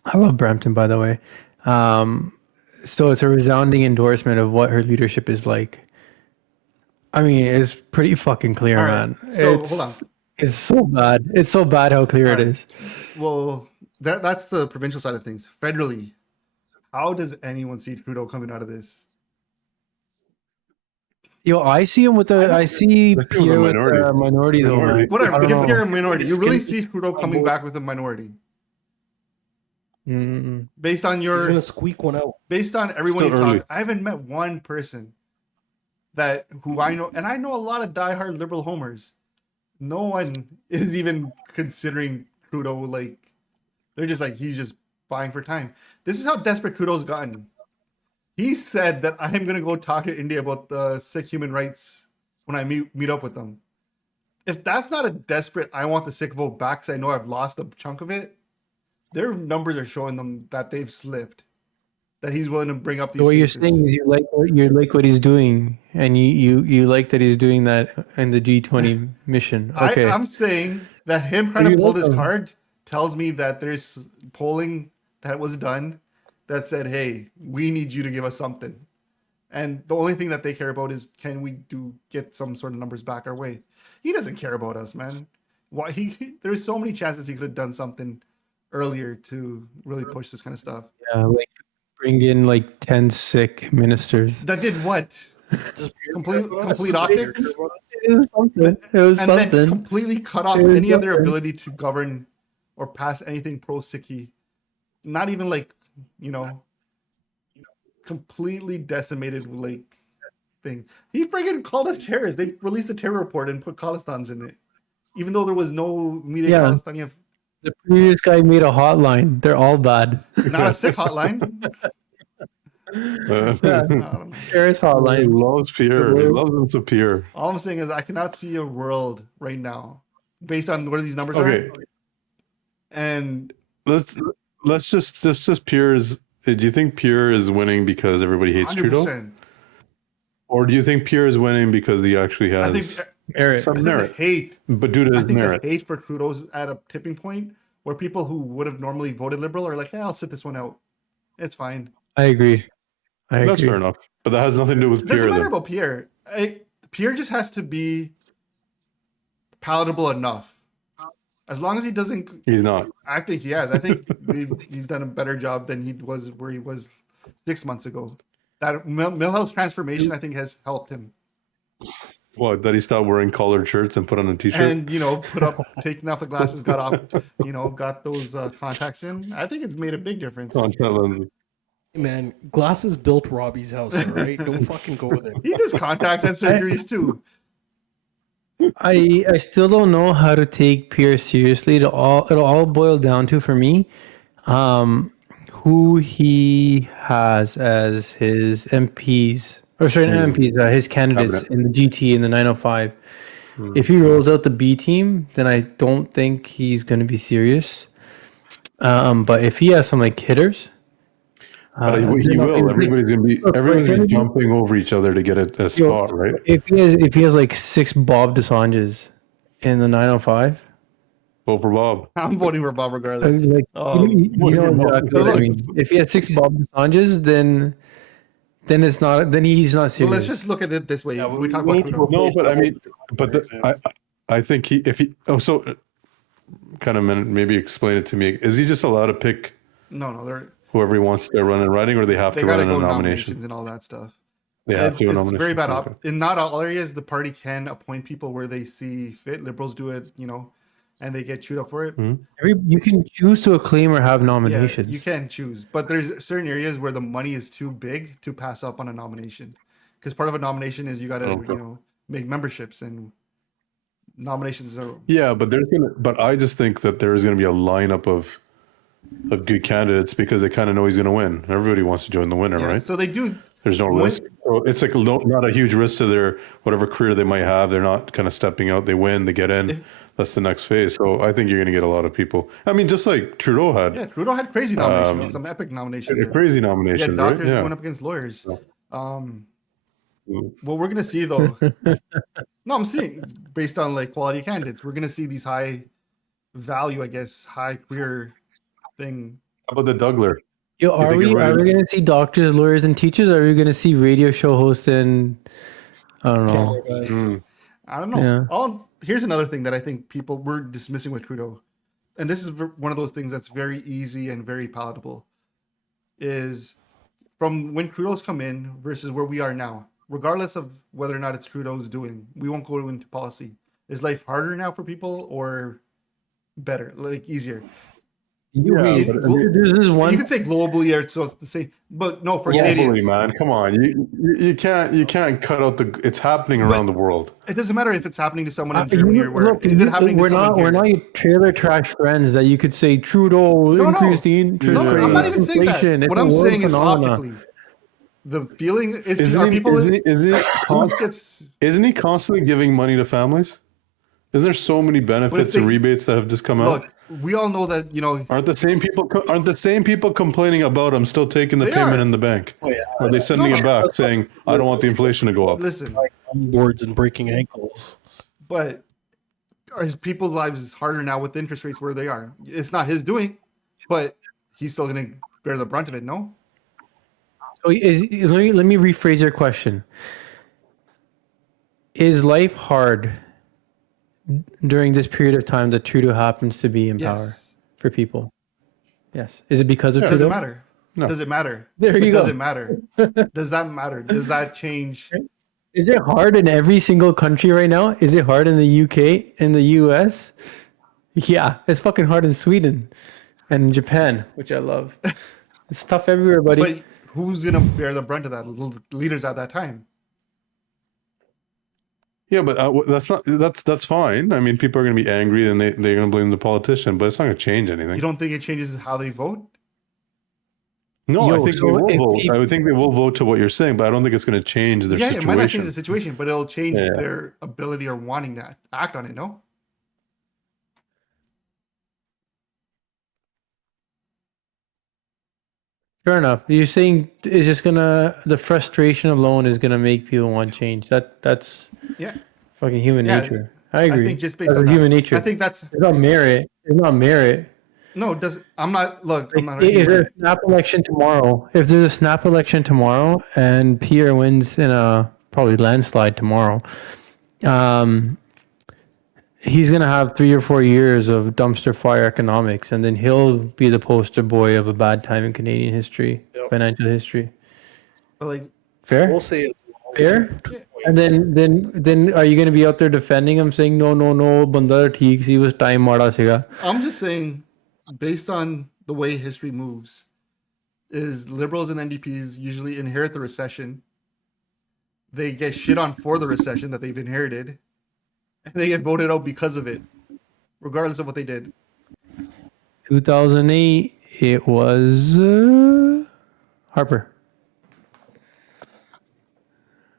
I love Brampton, by the way. So it's a resounding endorsement of what her leadership is like. I mean, it's pretty fucking clear, All right, man. so hold on. It's so bad. It's so bad how clear it right. is. Well, that's the provincial side of things. Federally, how does anyone see Trudeau coming out of this? Yo, I see him with the. I see with a Pierre with minority. the minority though, Minority. man. I Whatever, don't give know. Pierre a minority. You It's really gonna- see Trudeau coming back with a minority Mm-mm. based on He's your gonna squeak one out. based on everyone Still you early. talk. I haven't met one person who I know, and I know a lot of diehard liberal homers. No one is even considering Trudeau. Like, they're just like, he's just buying for time. This is how desperate Trudeau's gotten. He said that I'm gonna go talk to India about the Sikh human rights when I meet up with them. If that's not a desperate, I want the Sikh vote back because I know I've lost a chunk of it. Their numbers are showing them that they've slipped. That he's willing to bring up these. So what you're cases. saying is you like what he's doing, and you like that he's doing that in the G20 mission. Okay. I'm saying that him trying to You pull like this them. card tells me that there's polling that was done that said, "Hey, we need you to give us something," and the only thing that they care about is can we get some sort of numbers back our way. He doesn't care about us, man. Why there's so many chances he could have done something earlier to really push this kind of stuff. Yeah, like bring in like 10 sick ministers. That did what? Just complete optics, It was something. It was and then something. completely cut off It was any of their something. ability to govern or pass anything pro Sikhi. Not even like, you know, completely decimated like thing. He friggin' called us terrorists. They released a terror report and put Khalistans in it, even though there was no media Yeah. Khalistani. The previous guy made a hotline. They're all bad. Not a Sikh hotline. Yeah. I don't know. Terrorist he hotline. loves Pierre. He loves him to Pierre. All I'm saying is I cannot see a world right now based on where these numbers Okay, are. And let's just Pierre's. Do you think Pierre is winning because everybody hates Trudeau, 100%. or do you think Pierre is winning because he actually I has think Merit. some the merit, hate. but due to I his think merit? the hate for Trudeau's at a tipping point where people who would have normally voted Liberal are like, "Yeah, I'll sit this one out. It's fine." I agree. That's fair enough, but that has nothing to do with It doesn't Pierre. matter Then. about Pierre. Pierre just has to be palatable enough. As long as he doesn't, He's not. I think he has. I think he's done a better job than he was where he was 6 months ago. That Millhouse transformation, I think, has helped him. What, that he stopped wearing collared shirts and put on a t-shirt? And taking off the glasses, got those contacts in. I think it's made a big difference. Contact lenses. Man, glasses built Robbie's house, all right? Don't fucking go there. He does contacts and surgeries too. I still don't know how to take Pierre seriously. It'll all boil down to, for me, who he has as his MPs, or sorry, not MPs, his candidates in the GT in the 905. If he rolls out the B team, then I don't think he's going to be serious. But if he has some like hitters, But he will. Everybody's gonna be jumping over each other to get a spot, right? If he has like 6 Bob DeSanges in the 905, Vote for Bob. I'm voting for Bob regardless. like you know exactly what I look. mean. If he has 6 Bob DeSanges, then it's not. Then he's not Well, serious. let's just look at it this way. Yeah, we talk we about need to Trudeau. No, but I mean, I think kind of maybe explain it to me. Is he just allowed to pick No, whoever he wants to run in writing, or they have they to got run to in go a nomination? nominations and all that stuff. They have to do a It's nomination. very bad. Okay. In not all areas, the party can appoint people where they see fit. Liberals do it, and they get chewed up for it. You can choose to acclaim or have Yeah, nominations. you can choose, but there's certain areas where the money is too big to pass up on a nomination, because part of a nomination is you got to make memberships, and nominations are. Yeah, but I just think that there is gonna be a lineup of good candidates because they kind of know he's gonna win. Everybody wants to join the winner, Yeah, right? so they do. There's no risk. So it's like not a huge risk to their whatever career they might have. They're not kind of stepping out. They win, they get in. That's the next phase. So I think you're going to get a lot of people. I mean, just like Trudeau had. Yeah, Trudeau had crazy nominations, some epic nominations. Crazy Yeah, nominations, doctors right? Yeah. going up against lawyers. What we're gonna see though, no, I'm seeing based on like quality candidates, we're gonna see these high value, I guess, high career thing. How about the Dougler? Yo, are we going to see doctors, lawyers, and teachers? Or are we going to see radio show hosts and I don't know? I don't know. Yeah. Here's another thing that I think people were dismissing with Trudeau, and this is one of those things that's very easy and very palatable, is from when Trudeau's come in versus where we are now. Regardless of whether or not it's Trudeau's doing, we won't go into policy. Is life harder now for people or better, like easier? This is one. You could say globally, or so it's the same, but no, for Globally, Canadians, man. Come on, you can't cut out the. It's happening around the world. it doesn't matter if it's happening to someone in Germany or where. Is it happening to someone We're here? not your trailer trash friends that you could say Trudeau increased the interest rate. I'm not even saying that. Inflation. What It's a I'm world saying is phenomena. optically. The feeling is Isn't people. he constantly giving money to families? Isn't there so many benefits and rebates that have just come out? Look, we all know that Aren't the same people complaining about him still taking the payment in the bank? Oh, yeah. Are they sending it back saying, "I don't want the inflation to go up"? Listen, Boards and breaking ankles. but are his people's lives harder now with interest rates where they are? It's not his doing, but he's still going to bear the brunt of it. No. So let me rephrase your question. Is life hard during this period of time that Trudeau happens to be in power for people? Yes. Is it because of Trudeau? Doesn't matter. No. Does it matter? There you go. Does it matter? Does that matter? Does that change Is it hard in every single country right now? Is it hard in the UK, in the US? Yeah, it's fucking hard in Sweden and Japan, which I love. It's tough everywhere, buddy. But who's gonna bear the brunt of that? Leaders at that time. Yeah, but that's fine. I mean, people are going to be angry and they're going to blame the politician, but it's not going to change anything. You don't think it changes how they vote? No, I think they so will if vote. people- I would think they will vote to what you're saying, but I don't think it's going to change their Yeah, situation. it might not change the situation, but it'll change Yeah. their ability or wanting to act on it. No. Fair enough. You're saying it's just the frustration alone is gonna make people want change. That's Yeah. fucking human Yeah, nature. I agree. I think just based That's on that, human nature. I think that's It's not merit. It's not merit. no. It doesn't. I'm not. Look, I'm not. If there's arguing. a snap election tomorrow, and Pierre wins in a probably landslide tomorrow, he's gonna have 3 or 4 years of dumpster fire economics, and then he'll be the poster boy of a bad time in Canadian history, financial history. But like, Fair, We'll say it. fair. And then are you gonna be out there defending him, saying no, banda theek si, was time mada siga? I'm just saying, based on the way history moves, is liberals and NDPs usually inherit the recession. They get shit on for the recession that they've inherited, and they get voted out because of it, regardless of what they did. 2008, it was Harper.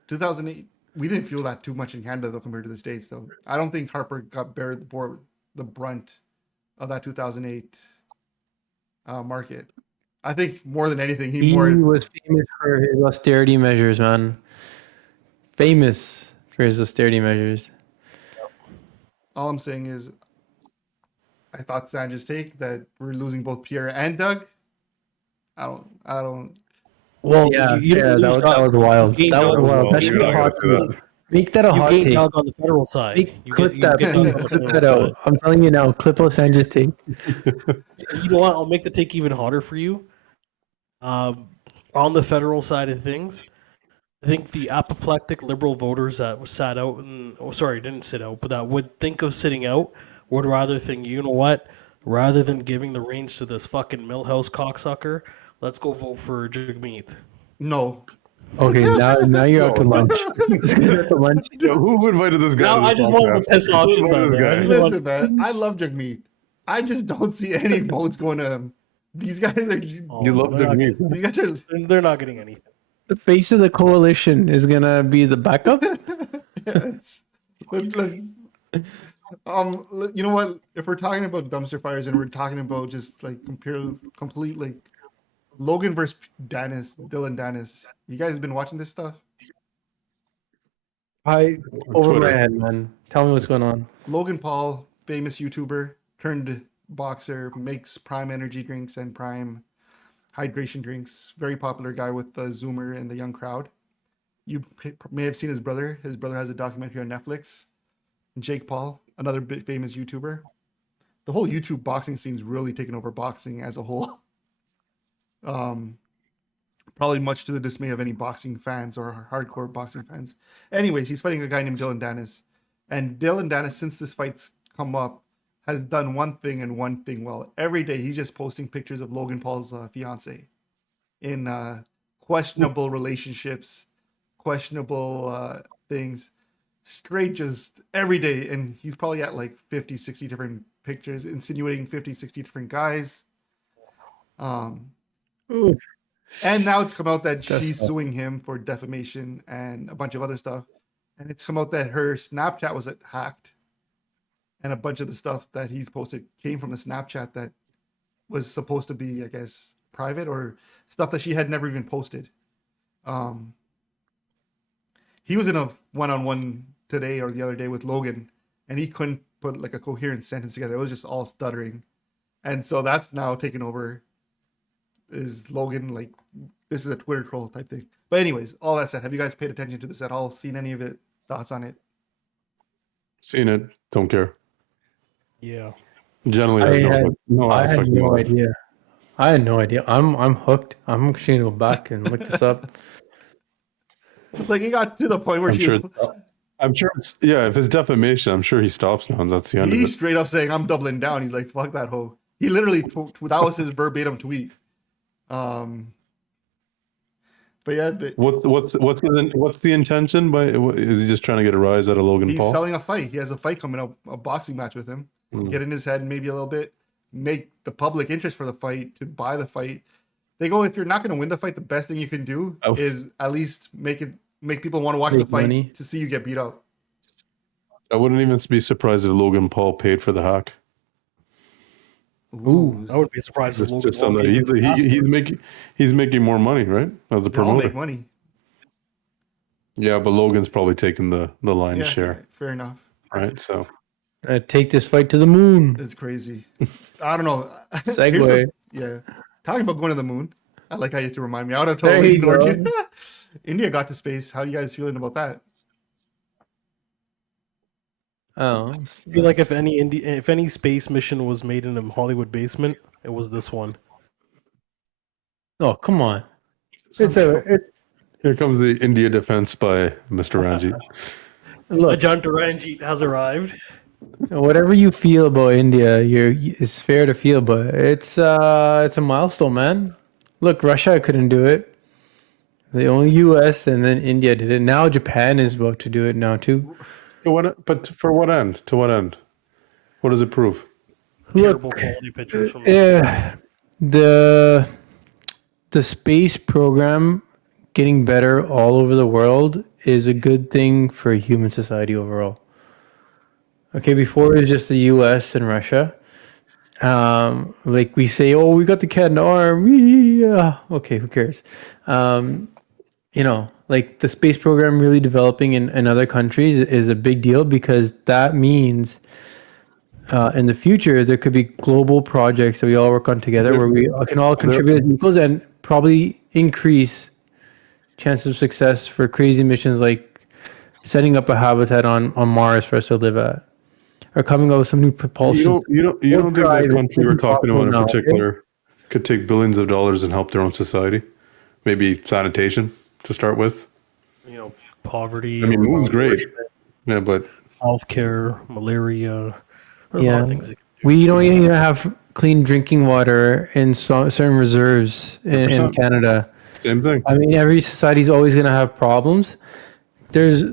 2008, we didn't feel that too much in Canada though compared to the States though. I don't think Harper bore the brunt of that 2008 market. I think more than anything, He was famous for his austerity measures, man. Famous for his austerity measures. all I'm saying is I thought Sanjay's take that we're losing both Pierre and Doug. I don't Well, Yeah, you didn't that lose was Doug. wild. You That was gained wild. Doug. That should be a hot take. Make that a You hot gained take. Doug on the federal side. Clip You that. get Doug Please on the clip federal that out. side. I'm telling you now. Clip out Sanjay's take. You know what? I'll make the take even hotter for you. On the federal side of things, I think the apoplectic liberal voters that sat out didn't sit out, but that would think of sitting out would rather think, you know what? Rather than giving the reins to this fucking Millhouse cocksucker, let's go vote for Jagmeet. no. Okay, now you're out to lunch. This guy's out to lunch. Yeah, who invited this guy? Now, to this I just wanted to podcast? piss off Who shit invited about this that. I guy? just Listen, man, I love Jagmeet. I just don't see any votes going to him. These guys are. You love they're not Jagmeet. These guys are. getting- They're not getting anything. The face of the coalition is gonna be the backup. it's like, you know what? If we're talking about dumpster fires and we're talking about just like complete like Logan versus Dylan Dennis. You guys been watching this stuff? Over my head, man. Tell me what's going on. Logan Paul, famous YouTuber turned boxer, makes Prime energy drinks and Prime hydration drinks. Very popular guy with the Zoomer and the young crowd. You may have seen his brother. His brother has a documentary on Netflix. Jake Paul, another famous YouTuber. The whole YouTube boxing scene's really taken over boxing as a whole. Probably much to the dismay of any boxing fans or hardcore boxing fans. Anyways, he's fighting a guy named Dylan Dennis. And Dylan Dennis, since this fight's come up, has done one thing and one thing well. Every day he's just posting pictures of Logan Paul's fiance in questionable relationships, questionable things. Straight just every day. And he's probably at like 50, 60 different pictures, insinuating 50, 60 different guys. Ooh. And now it's come out that That's she's tough. suing him for defamation and a bunch of other stuff. And it's come out that her Snapchat was hacked. And a bunch of the stuff that he's posted came from the Snapchat that was supposed to be, I guess, private or stuff that she had never even posted. He was in a one-on-one today or the other day with Logan, and he couldn't put like a coherent sentence together. It was just all stuttering. And so that's now taken over. Is Logan like, this is a Twitter troll type thing. But anyways, all that said, have you guys paid attention to this at all? Seen any of it? Thoughts on it? Seen it. Don't care. Yeah. Generally, I has had no aspect of no it. idea. I had no idea. I'm hooked. I'm actually gonna go back and look this up. Like it got to the point where I'm sure. I'm sure it's yeah. If it's defamation, I'm sure he stops now, and that's the end of he's it. straight up saying, "I'm doubling down." He's like, "Fuck that hoe." He literally that was his verbatim tweet. But yeah, What's the intention? Is he just trying to get a rise out of Logan he's Paul? selling a fight. He has a fight coming up, a boxing match with him. Get in his head maybe a little bit, make the public interest for the fight to buy the fight. They go, if you're not going to win the fight, the best thing you can do is at least make people want to watch the fight money. to see you get beat up. I wouldn't even be surprised if Logan Paul paid for the hack. Ooh. I would be surprised if Logan Just on Paul that. paid for the He's making more money, right? As the They all promoter. make money. Yeah, but Logan's probably taking the lion's Yeah, share, fair enough. right? So Take this fight to the moon. It's crazy. I don't know. Segue. Yeah. Talking about going to the moon. I like how you have to remind me. I would have There totally you ignored go. you. India got to space. How are you guys feeling about that? Oh, I feel like if any space mission was made in a Hollywood basement, it was this one. oh, come on. It's here comes the India defense by Mr. Ranjit. look. Ajahn Ranjit has arrived. Whatever you feel about India, it's fair to feel, but it's a milestone, man. Look, Russia couldn't do it. The only U.S. and then India did it. Now Japan is about to do it now too. But for what end? To what end? What does it prove? Terrible quality pictures from the space program getting better all over the world is a good thing for human society overall. Okay, before it was just the U.S. and Russia. Like we say, oh, we got the cat in the arm. Yeah. Okay, who cares? Like the space program really developing in other countries is a big deal because that means in the future there could be global projects that we all work on together where we can all contribute as equals and probably increase chances of success for crazy missions like setting up a habitat on Mars for us to live at. Or coming up with some new propulsion. You don't think that country we're talking about in particular could take billions of dollars and help their own society? Maybe sanitation to start with. Poverty. I mean, moon's great. Yeah, but Healthcare, malaria. There are a lot of things. We don't even have clean drinking water in certain reserves in Canada. Same thing. I mean, every society is always going to have problems. There's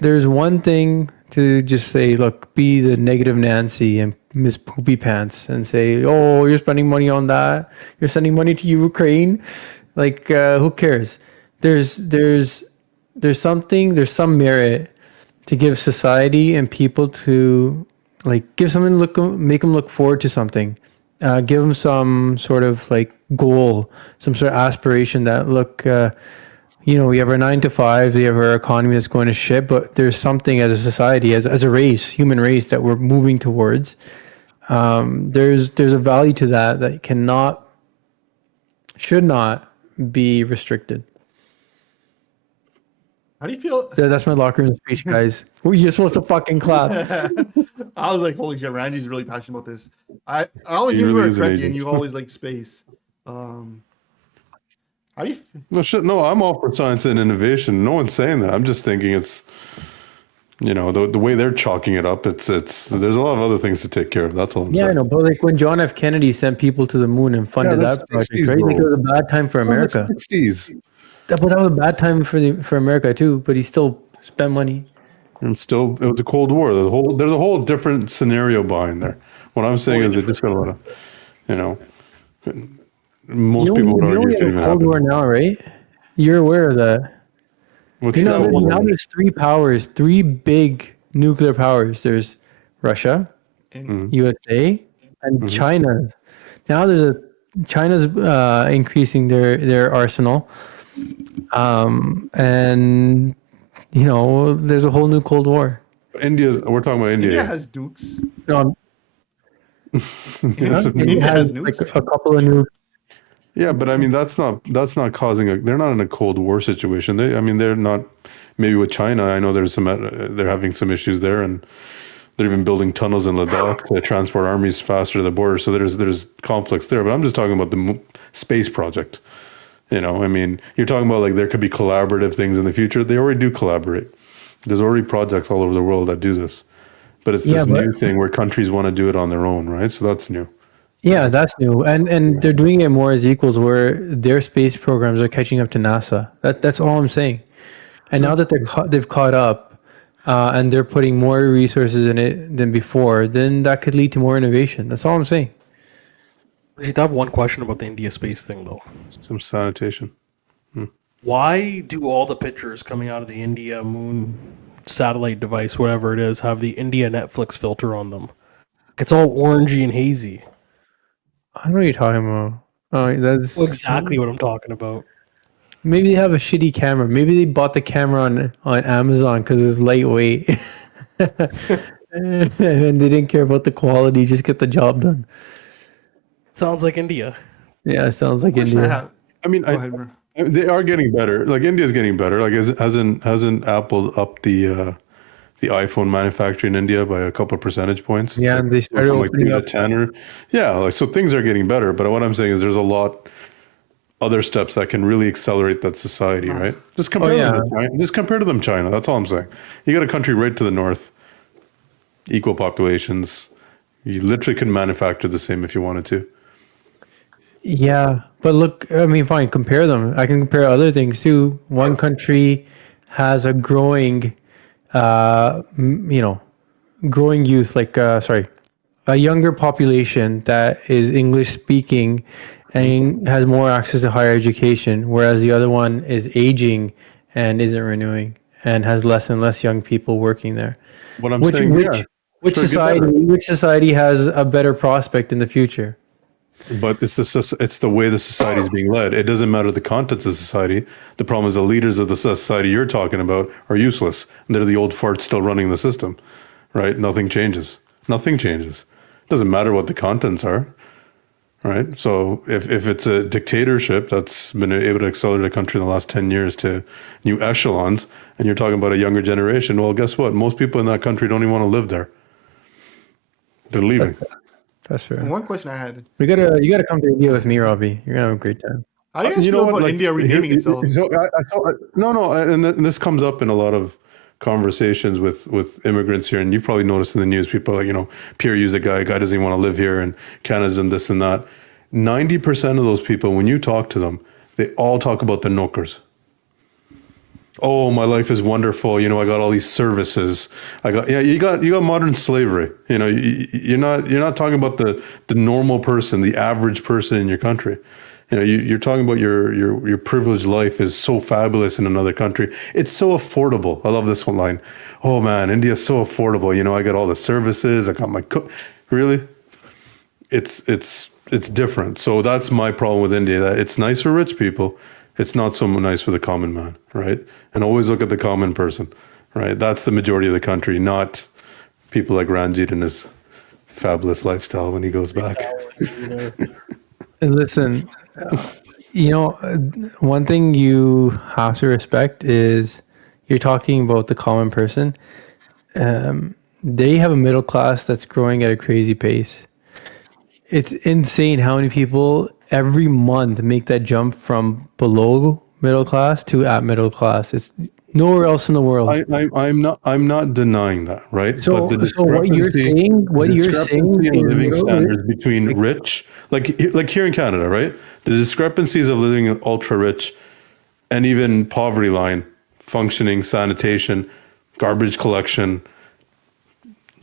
one thing to just say, look, be the negative Nancy and Miss Poopy Pants and say, oh, you're spending money on that. You're sending money to Ukraine. Like, who cares? There's some merit to give society and people to like give something make them look forward to something. Give them some sort of like goal, some sort of aspiration that look, we have our 9 to 5, we have our economy that's going to shit, but there's something as a society, as a race, human race that we're moving towards. There's a value to that should not be restricted. How do you feel? That's my locker room speech, guys. You're supposed to fucking clap. I was like, holy shit, Randy's really passionate about this. I always knew you were a Trekkie and you always like space. How do you? No, I'm all for science and innovation. No one's saying that. I'm just thinking it's, the way they're chalking it up. It's there's a lot of other things to take care of. That's all I'm saying. Yeah, I know, but like when John F. Kennedy sent people to the moon and funded that project, 60s, right? Like it bro. was a bad time for America. 60s. But that was a bad time for America too. But he still spent money. And still, it was a Cold War. There's a whole different scenario behind there. What I'm saying is they just got a lot of, most people would argue it shouldn't even Cold happen. War now, right? You're aware of that. What's that? Now there's 3 powers, 3 big nuclear powers. There's Russia, USA, and China. Now China's increasing their arsenal, and there's a whole new Cold War. We're talking about India. India has dukes. No, Yeah, it has like a couple of new. yeah, but I mean that's not causing they're not in a Cold War situation. They're not. Maybe with China, I know they're having some issues there, and they're even building tunnels in Ladakh to transport armies faster to the border. So there's conflicts there. But I'm just talking about the space project. You know, I mean, you're talking about like there could be collaborative things in the future. They already do collaborate. There's already projects all over the world that do this. But it's Yeah, this but new thing where countries want to do it on their own, right? So that's new. yeah, that's new, and they're doing it more as equals, where their space programs are catching up to NASA. That's all I'm saying. And now that they've caught up, and they're putting more resources in it than before, then that could lead to more innovation. That's all I'm saying. I have one question about the India space thing, though. Some sanitation. Why do all the pictures coming out of the India moon satellite device, whatever it is, have the India Netflix filter on them? It's all orangey and hazy. I don't know what you're talking about. Oh, that's Exactly what I'm talking about. maybe they have a shitty camera. Maybe they bought the camera on Amazon because it's lightweight, and they didn't care about the quality. Just get the job done. Sounds like India. Yeah, it sounds like Question I India. have. I mean, Go ahead, bro. they are getting better. Like India's getting better. Like hasn't Apple upped the iPhone manufacturing in India by a couple of percentage points? Yeah, and they started from like opening 3 to up. 10 or yeah, like so things are getting better. But what I'm saying is there's a lot other steps that can really accelerate that society, right? Just compare them to China. Just compare to them China. That's all I'm saying. You got a country right to the north, equal populations. You literally can manufacture the same if you wanted to. Yeah, but look, I mean, fine, compare them. I can compare other things too. One country has a growing, you know, growing youth, like, sorry, a younger population that is English speaking and has more access to higher education, whereas the other one is aging and isn't renewing and has less and less young people working there. What I'm Which, saying, which, yeah, which sure, get better. society has a better prospect in the future? But it's the way the society is being led. It doesn't matter the contents of society. The problem is the leaders of the society you're talking about are useless. And they're the old farts still running the system, right? Nothing changes. Nothing changes. Doesn't matter what the contents are, right? So if it's a dictatorship that's been able to accelerate a country in the last 10 years to new echelons, and you're talking about a younger generation, well, guess what? Most people in that country don't even want to live there. They're leaving. That's fair. And one question I had. You gotta come to India with me, Robbie. You're gonna have a great time. How do you guys feel about India renaming itself? So and this comes up in a lot of conversations with immigrants here, and you've probably noticed in the news, people are like, Pierre used a guy doesn't even want to live here, and Canada's and this and that. 90% of those people, when you talk to them, they all talk about the nokers. Oh, my life is wonderful. I got all these services. You got modern slavery. You're not talking about the normal person, the average person in your country. You're talking about your privileged life is so fabulous in another country. It's so affordable. I love this one line. Oh man, India's so affordable. I got all the services. I got my really. It's different. So that's my problem with India. That it's nice for rich people. It's not so nice for the common man, right? And always look at the common person, right? That's the majority of the country, not people like Ranjit and his fabulous lifestyle when he goes back. And listen, one thing you have to respect is you're talking about the common person. They have a middle class that's growing at a crazy pace. It's insane how many people every month make that jump from below middle class to at middle class. It's nowhere else in the world. I'm not denying that, right? So what you're saying in living is standards between rich, like here in Canada, right? The discrepancies of living in ultra rich and even poverty line, functioning, sanitation, garbage collection,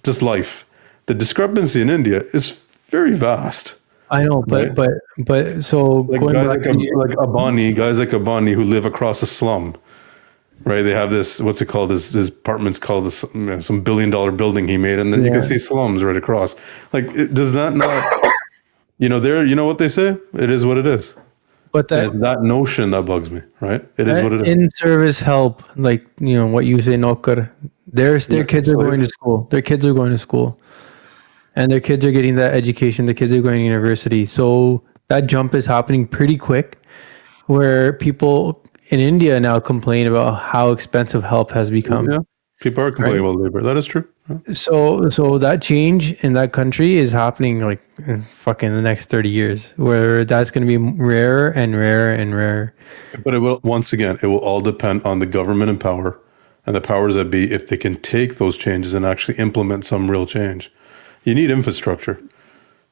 just life. The discrepancy in India is very vast. I know, but Right. but so Like going guys back guys like Abani who live across a slum, right? They have this, what's it called? His apartment's called this, some $1 billion building he made, and then you can see slums right across. Like, does that not, what they say? It is what it is. but And it's that notion that bugs me, right? It is what it is. in-service help, like what you say, Nokar, their kids are going to school. Their kids are going to school. And their kids are getting that education. The kids are going to university. So that jump is happening pretty quick, where people in India now complain about how expensive help has become. Yeah, people are complaining about labor. That is true. Yeah. So that change in that country is happening like in fucking the next 30 years, where that's going to be rarer and rarer and rarer. But it will, once again, it will all depend on the government in power and the powers that be if they can take those changes and actually implement some real change. You need infrastructure,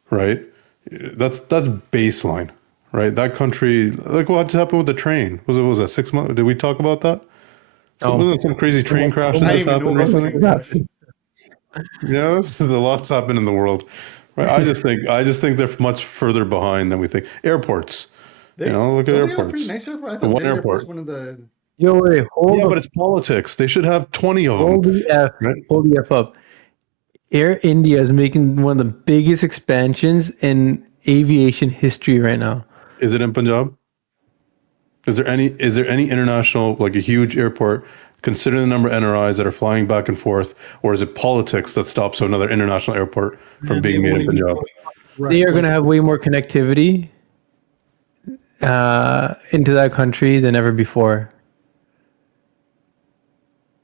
right? That's baseline, right? That country, like what just happened with the train? Was that 6 months? Did we talk about that? So, wasn't there some crazy train crash that I just didn't even know happened about recently? the Yeah, a lot's happened in the world. Right? I just think they're much further behind than we think. Airports, look at Don't they have a airports. pretty nice airport? I The thought one their airport's airport. one of the. Yo, wait, Yeah, but it's politics. They should have 20 of them. hold the F, Right? hold the F up. Air India is making one of the biggest expansions in aviation history right now. Is it in Punjab? Is there any international, like a huge airport, considering the number of NRIs that are flying back and forth, or is it politics that stops another international airport from being made in Punjab? They are going to have way more connectivity into that country than ever before.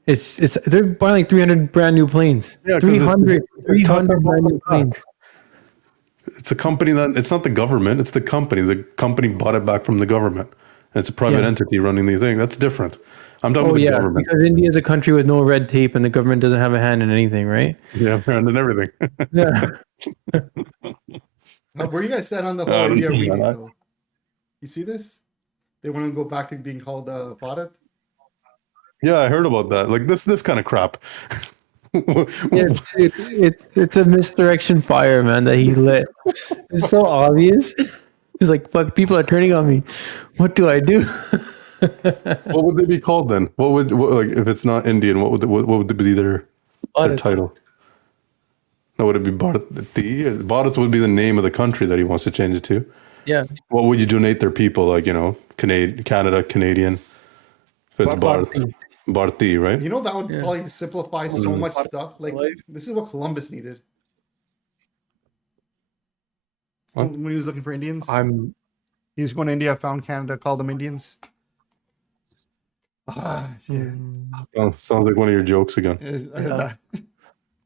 It's they're buying like 300 brand new planes. Yeah, 'cause 300 it's 300 brand new planes. It's a company that, it's not the government, it's the company. The company bought it back from the government. And it's a private Yeah. entity running the thing. That's different. I'm talking Oh about the yeah, government. because India is a country with no red tape and the government doesn't have a hand in anything, right? Yeah, and then everything. Yeah. Where you guys set on the whole I don't India know, reading man. though? You see this? They want to go back to being called Bharat. Yeah, I heard about that. Like this kind of crap. It's a misdirection fire, man, that he lit. It's so obvious. He's like, fuck, people are turning on me. What do I do? What would they be called then? Like if it's not Indian? What would be their Bharat. title? No, would it be Bharat? Bharat would be the name of the country that he wants to change it to. Yeah. What would you donate their people? Like Canada, Canadian. If it's Bharat, Bharti, right? You know that would probably simplify so Mm. much stuff. Like this is what Columbus needed. What? When he was looking for Indians, I'm he was going to India, found Canada, called them Indians. Shit. Sounds like one of your jokes again.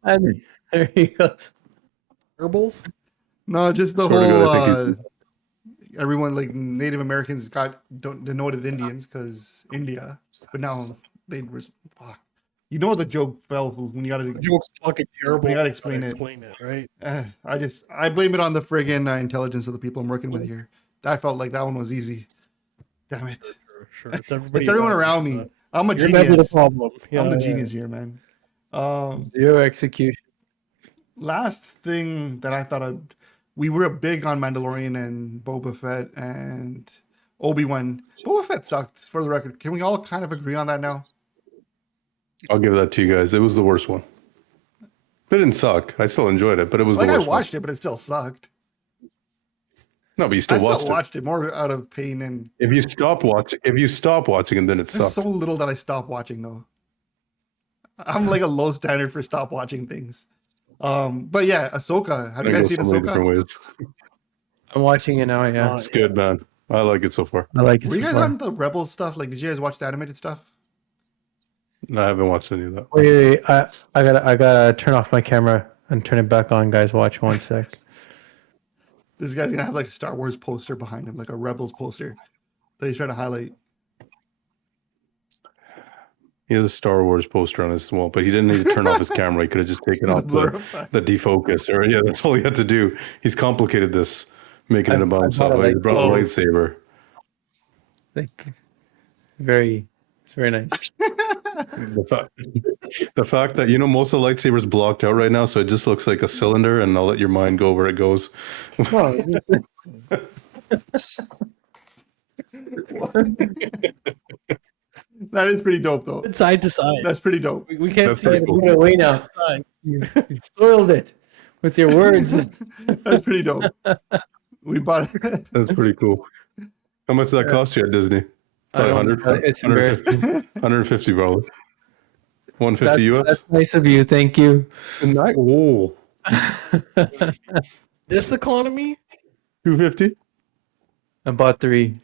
and there he goes. Herbals? No, just the Swear to whole. God, I think Everyone like Native Americans got denoted Indians because India, but now they were. Fuck. You know the joke fell when you got to. The joke's fucking terrible. You gotta explain it. Explain it, right? I blame it on the friggin' intelligence of the people I'm working with here. I felt like that one was easy. Damn it! Sure. It's everybody. It's everyone around me. I'm a You're never the genius. problem. Yeah, I'm the yeah. genius here, man. Zero execution. Last thing that I thought we were big on Mandalorian and Boba Fett and Obi-Wan. Boba Fett sucked, for the record. Can we all kind of agree on that now? I'll give that to you guys. It was the worst one. It didn't suck. I still enjoyed it, but it was Like the I worst watched it, but it still sucked. one. No, but you I still still watched watched it more out of pain and it. If you stop watching, and then it there's sucked. so little that I stopped watching though. I'm like a low standard for stop watching things. But yeah, Ahsoka. Have you guys seen so many different Ahsoka? ways. I'm watching it now, yeah. It's good, man. I like it so far. I like it Were you so guys far. on the Rebels stuff? Like, did you guys watch the animated stuff? No, I haven't watched any of that. Wait, I gotta turn off my camera and turn it back on, guys. Watch 1 sec. This guy's gonna have like a Star Wars poster behind him, like a Rebels poster that he's trying to highlight. He has a Star Wars poster on his wall, but he didn't need to turn off his camera. He could have just taken off blur effect. the defocus. Or yeah, that's all he had to do. He's complicated this, making it about I himself. bought a He brought a lightsaber. Like, it's very nice. The fact that most of the lightsabers blocked out right now, so it just looks like a cylinder, and I'll let your mind go where it goes. That is pretty dope, though. It's side to side. That's pretty dope. We can't That's see pretty it. cool. Put it away now. You spoiled it with your words. That's pretty dope. We bought it. That's pretty cool. How much did that cost you at Disney? I don't- 100? It's embarrassing. 150 probably. 150 That's, US? that's nice of you. Thank you. Whoa. This economy? 250? I bought 3.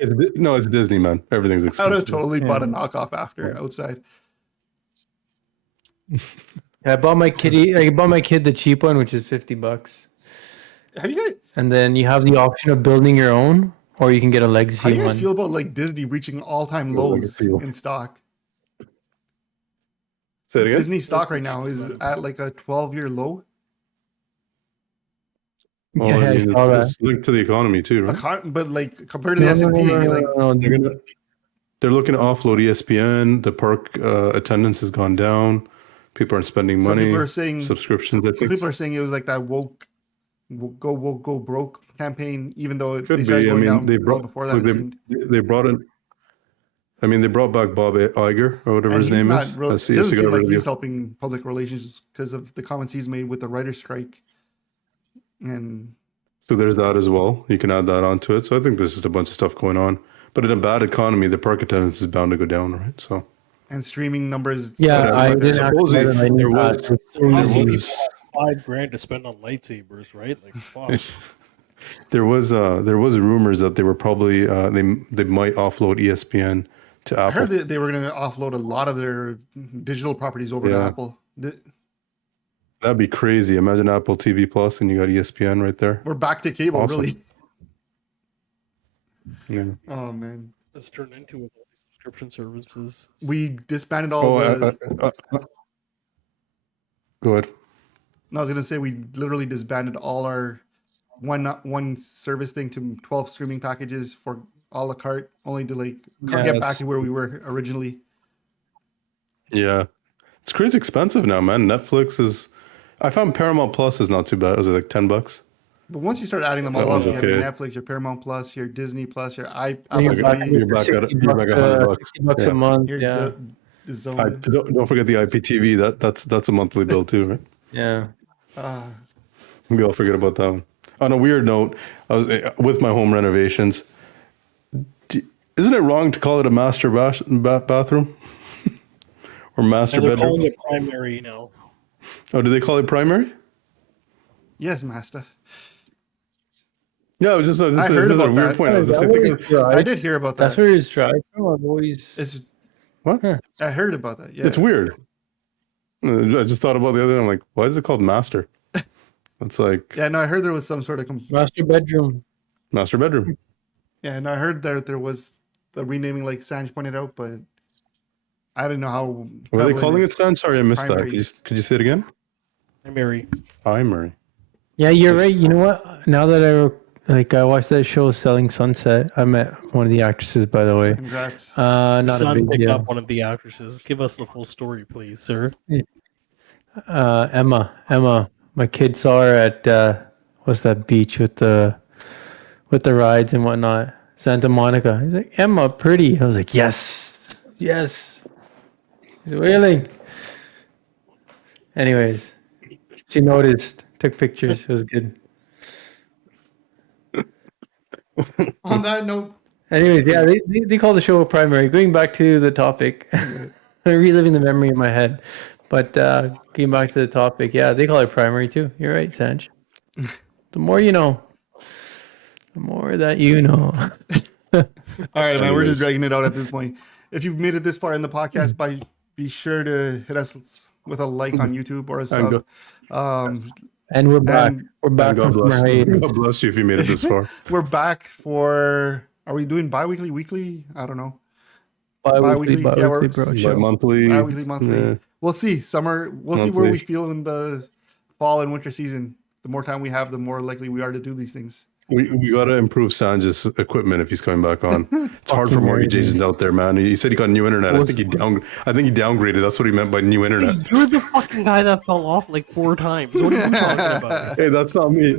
It's Disney, man. Everything's I would have expensive. totally bought a knockoff after outside. I bought my kid the cheap one, which is $50. Have you guys? And then you have the option of building your own, or you can get a How do legacy you guys one. feel about like Disney reaching all-time Feel like lows a feel. in stock? Say it again. Disney stock right now is at like a 12-year low. Well, Yeah, I I mean, saw that. it's linked to the economy too, right? But like compared to the S&P, like They're looking to offload ESPN. The park attendance has gone down. People aren't spending some money. people are saying Subscriptions. I some think people are saying it was like that woke go broke campaign, even though could they started be. I going mean, down they well brought before that. It seemed. they brought in. I mean, they brought back Bob Iger or whatever And his he's name not is. real. It As he doesn't got seem like rid of he's the- helping public relations because of the comments he's made with the writer's strike. And So there's that as well. You can add that onto it. So I think there's just a bunch of stuff going on. But in a bad economy, the park attendance is bound to go down, right? So streaming numbers. Yeah, But I didn't supposedly actually have a there lightning was pass. there How many was people have $5,000 to spend on lightsabers, right? Like, fuck. there was rumors that they were probably they might offload ESPN to I Apple. heard that they were going to offload a lot of their digital properties over to Yeah. Apple. That'd be crazy. Imagine Apple TV Plus and you got ESPN right there. We're back to cable, Awesome. really. Yeah. Oh man, It's turned into with all these subscription services. we disbanded all the. Go ahead. No, I was gonna say we literally disbanded all our one service thing to 12 streaming packages for a la carte, only to like Yeah, get back that's- to where we were originally. Yeah. It's crazy expensive now, man. Netflix is. I found Paramount Plus is not too bad. Was it like $10? But once you start adding them all That up, one's you have your okay. Netflix, your Paramount Plus, your Disney Plus, your So you're Apple back, TV, You're back at $100. $60 Yeah. a month. your Yeah, the Zone. Don't forget the IPTV. That's a monthly bill too, right? yeah. Maybe I'll forget about that one. On a weird note, I was with my home renovations. Isn't it wrong to call it a master bathroom or master And they're bedroom? calling it primary now. Oh, do they call it primary? Yes, Master. Yeah, it was just I heard another about weird that. point. I was just That thinking, was dry. I did hear about that. That's where it's dry from. I've always. It's what? I heard about that. Yeah, It's weird. I just thought about the other day. I'm like, why is it called master? It's like Yeah, no, I heard there was some sort of. Master bedroom. master bedroom. Yeah, and I heard that there was the renaming, like Sanj pointed out, but I didn't know how. What are they prevalent calling is. it, Stan? Sorry, I missed primary. that. Could you say it again? Primary. Primary. Yeah, you're right. You know what? Now that I watched that show, Selling Sunset. I met one of the actresses, by the way. Congrats. Not a Son big picked deal. up one of the actresses. Give us the full story, please, sir. Emma. My kid saw her at what's that beach with the rides and whatnot. Santa Monica. He's like, Emma, pretty. I was like, yes. He's wailing. Anyways, she noticed, took pictures. It was good. On that note, Anyways, yeah, they call the show a primary. Going back to the topic, reliving the memory in my head. But getting back to the topic, yeah, they call it primary too. You're right, Sanj. The more you know, the more that you know. all right, man, we're Anyways. just dragging it out at this point. If you've made it this far in the podcast, be sure to hit us with a like on YouTube or a sub. And we're back. And- We're back God from bless. our hiatus. God bless you if you made it this far. We're back for. Are we doing bi-weekly, weekly? I don't know. Bi-weekly, Yeah, we're- bro. By Show. monthly. Bi-weekly, monthly. Yeah. We'll see. Summer. We'll see where Monthly. we feel in the fall and winter season. The more time we have, the more likely we are to do these things. We got to improve Sanj's equipment if he's coming back on. It's hard for Fucking mortgage amazing. agents out there, man. He said he got new internet. I think he downgraded. That's what he meant by new internet. You're the fucking guy that fell off like 4 times. What are you talking about? Hey, that's not me.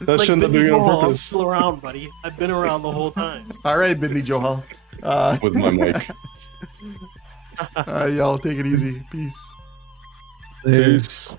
That shouldn't have been Vinny on Joel, I'm purpose. still around, buddy. I've been around the whole time. All right, Bindley Johal. With my mic. Y'all take it easy. Peace. Peace.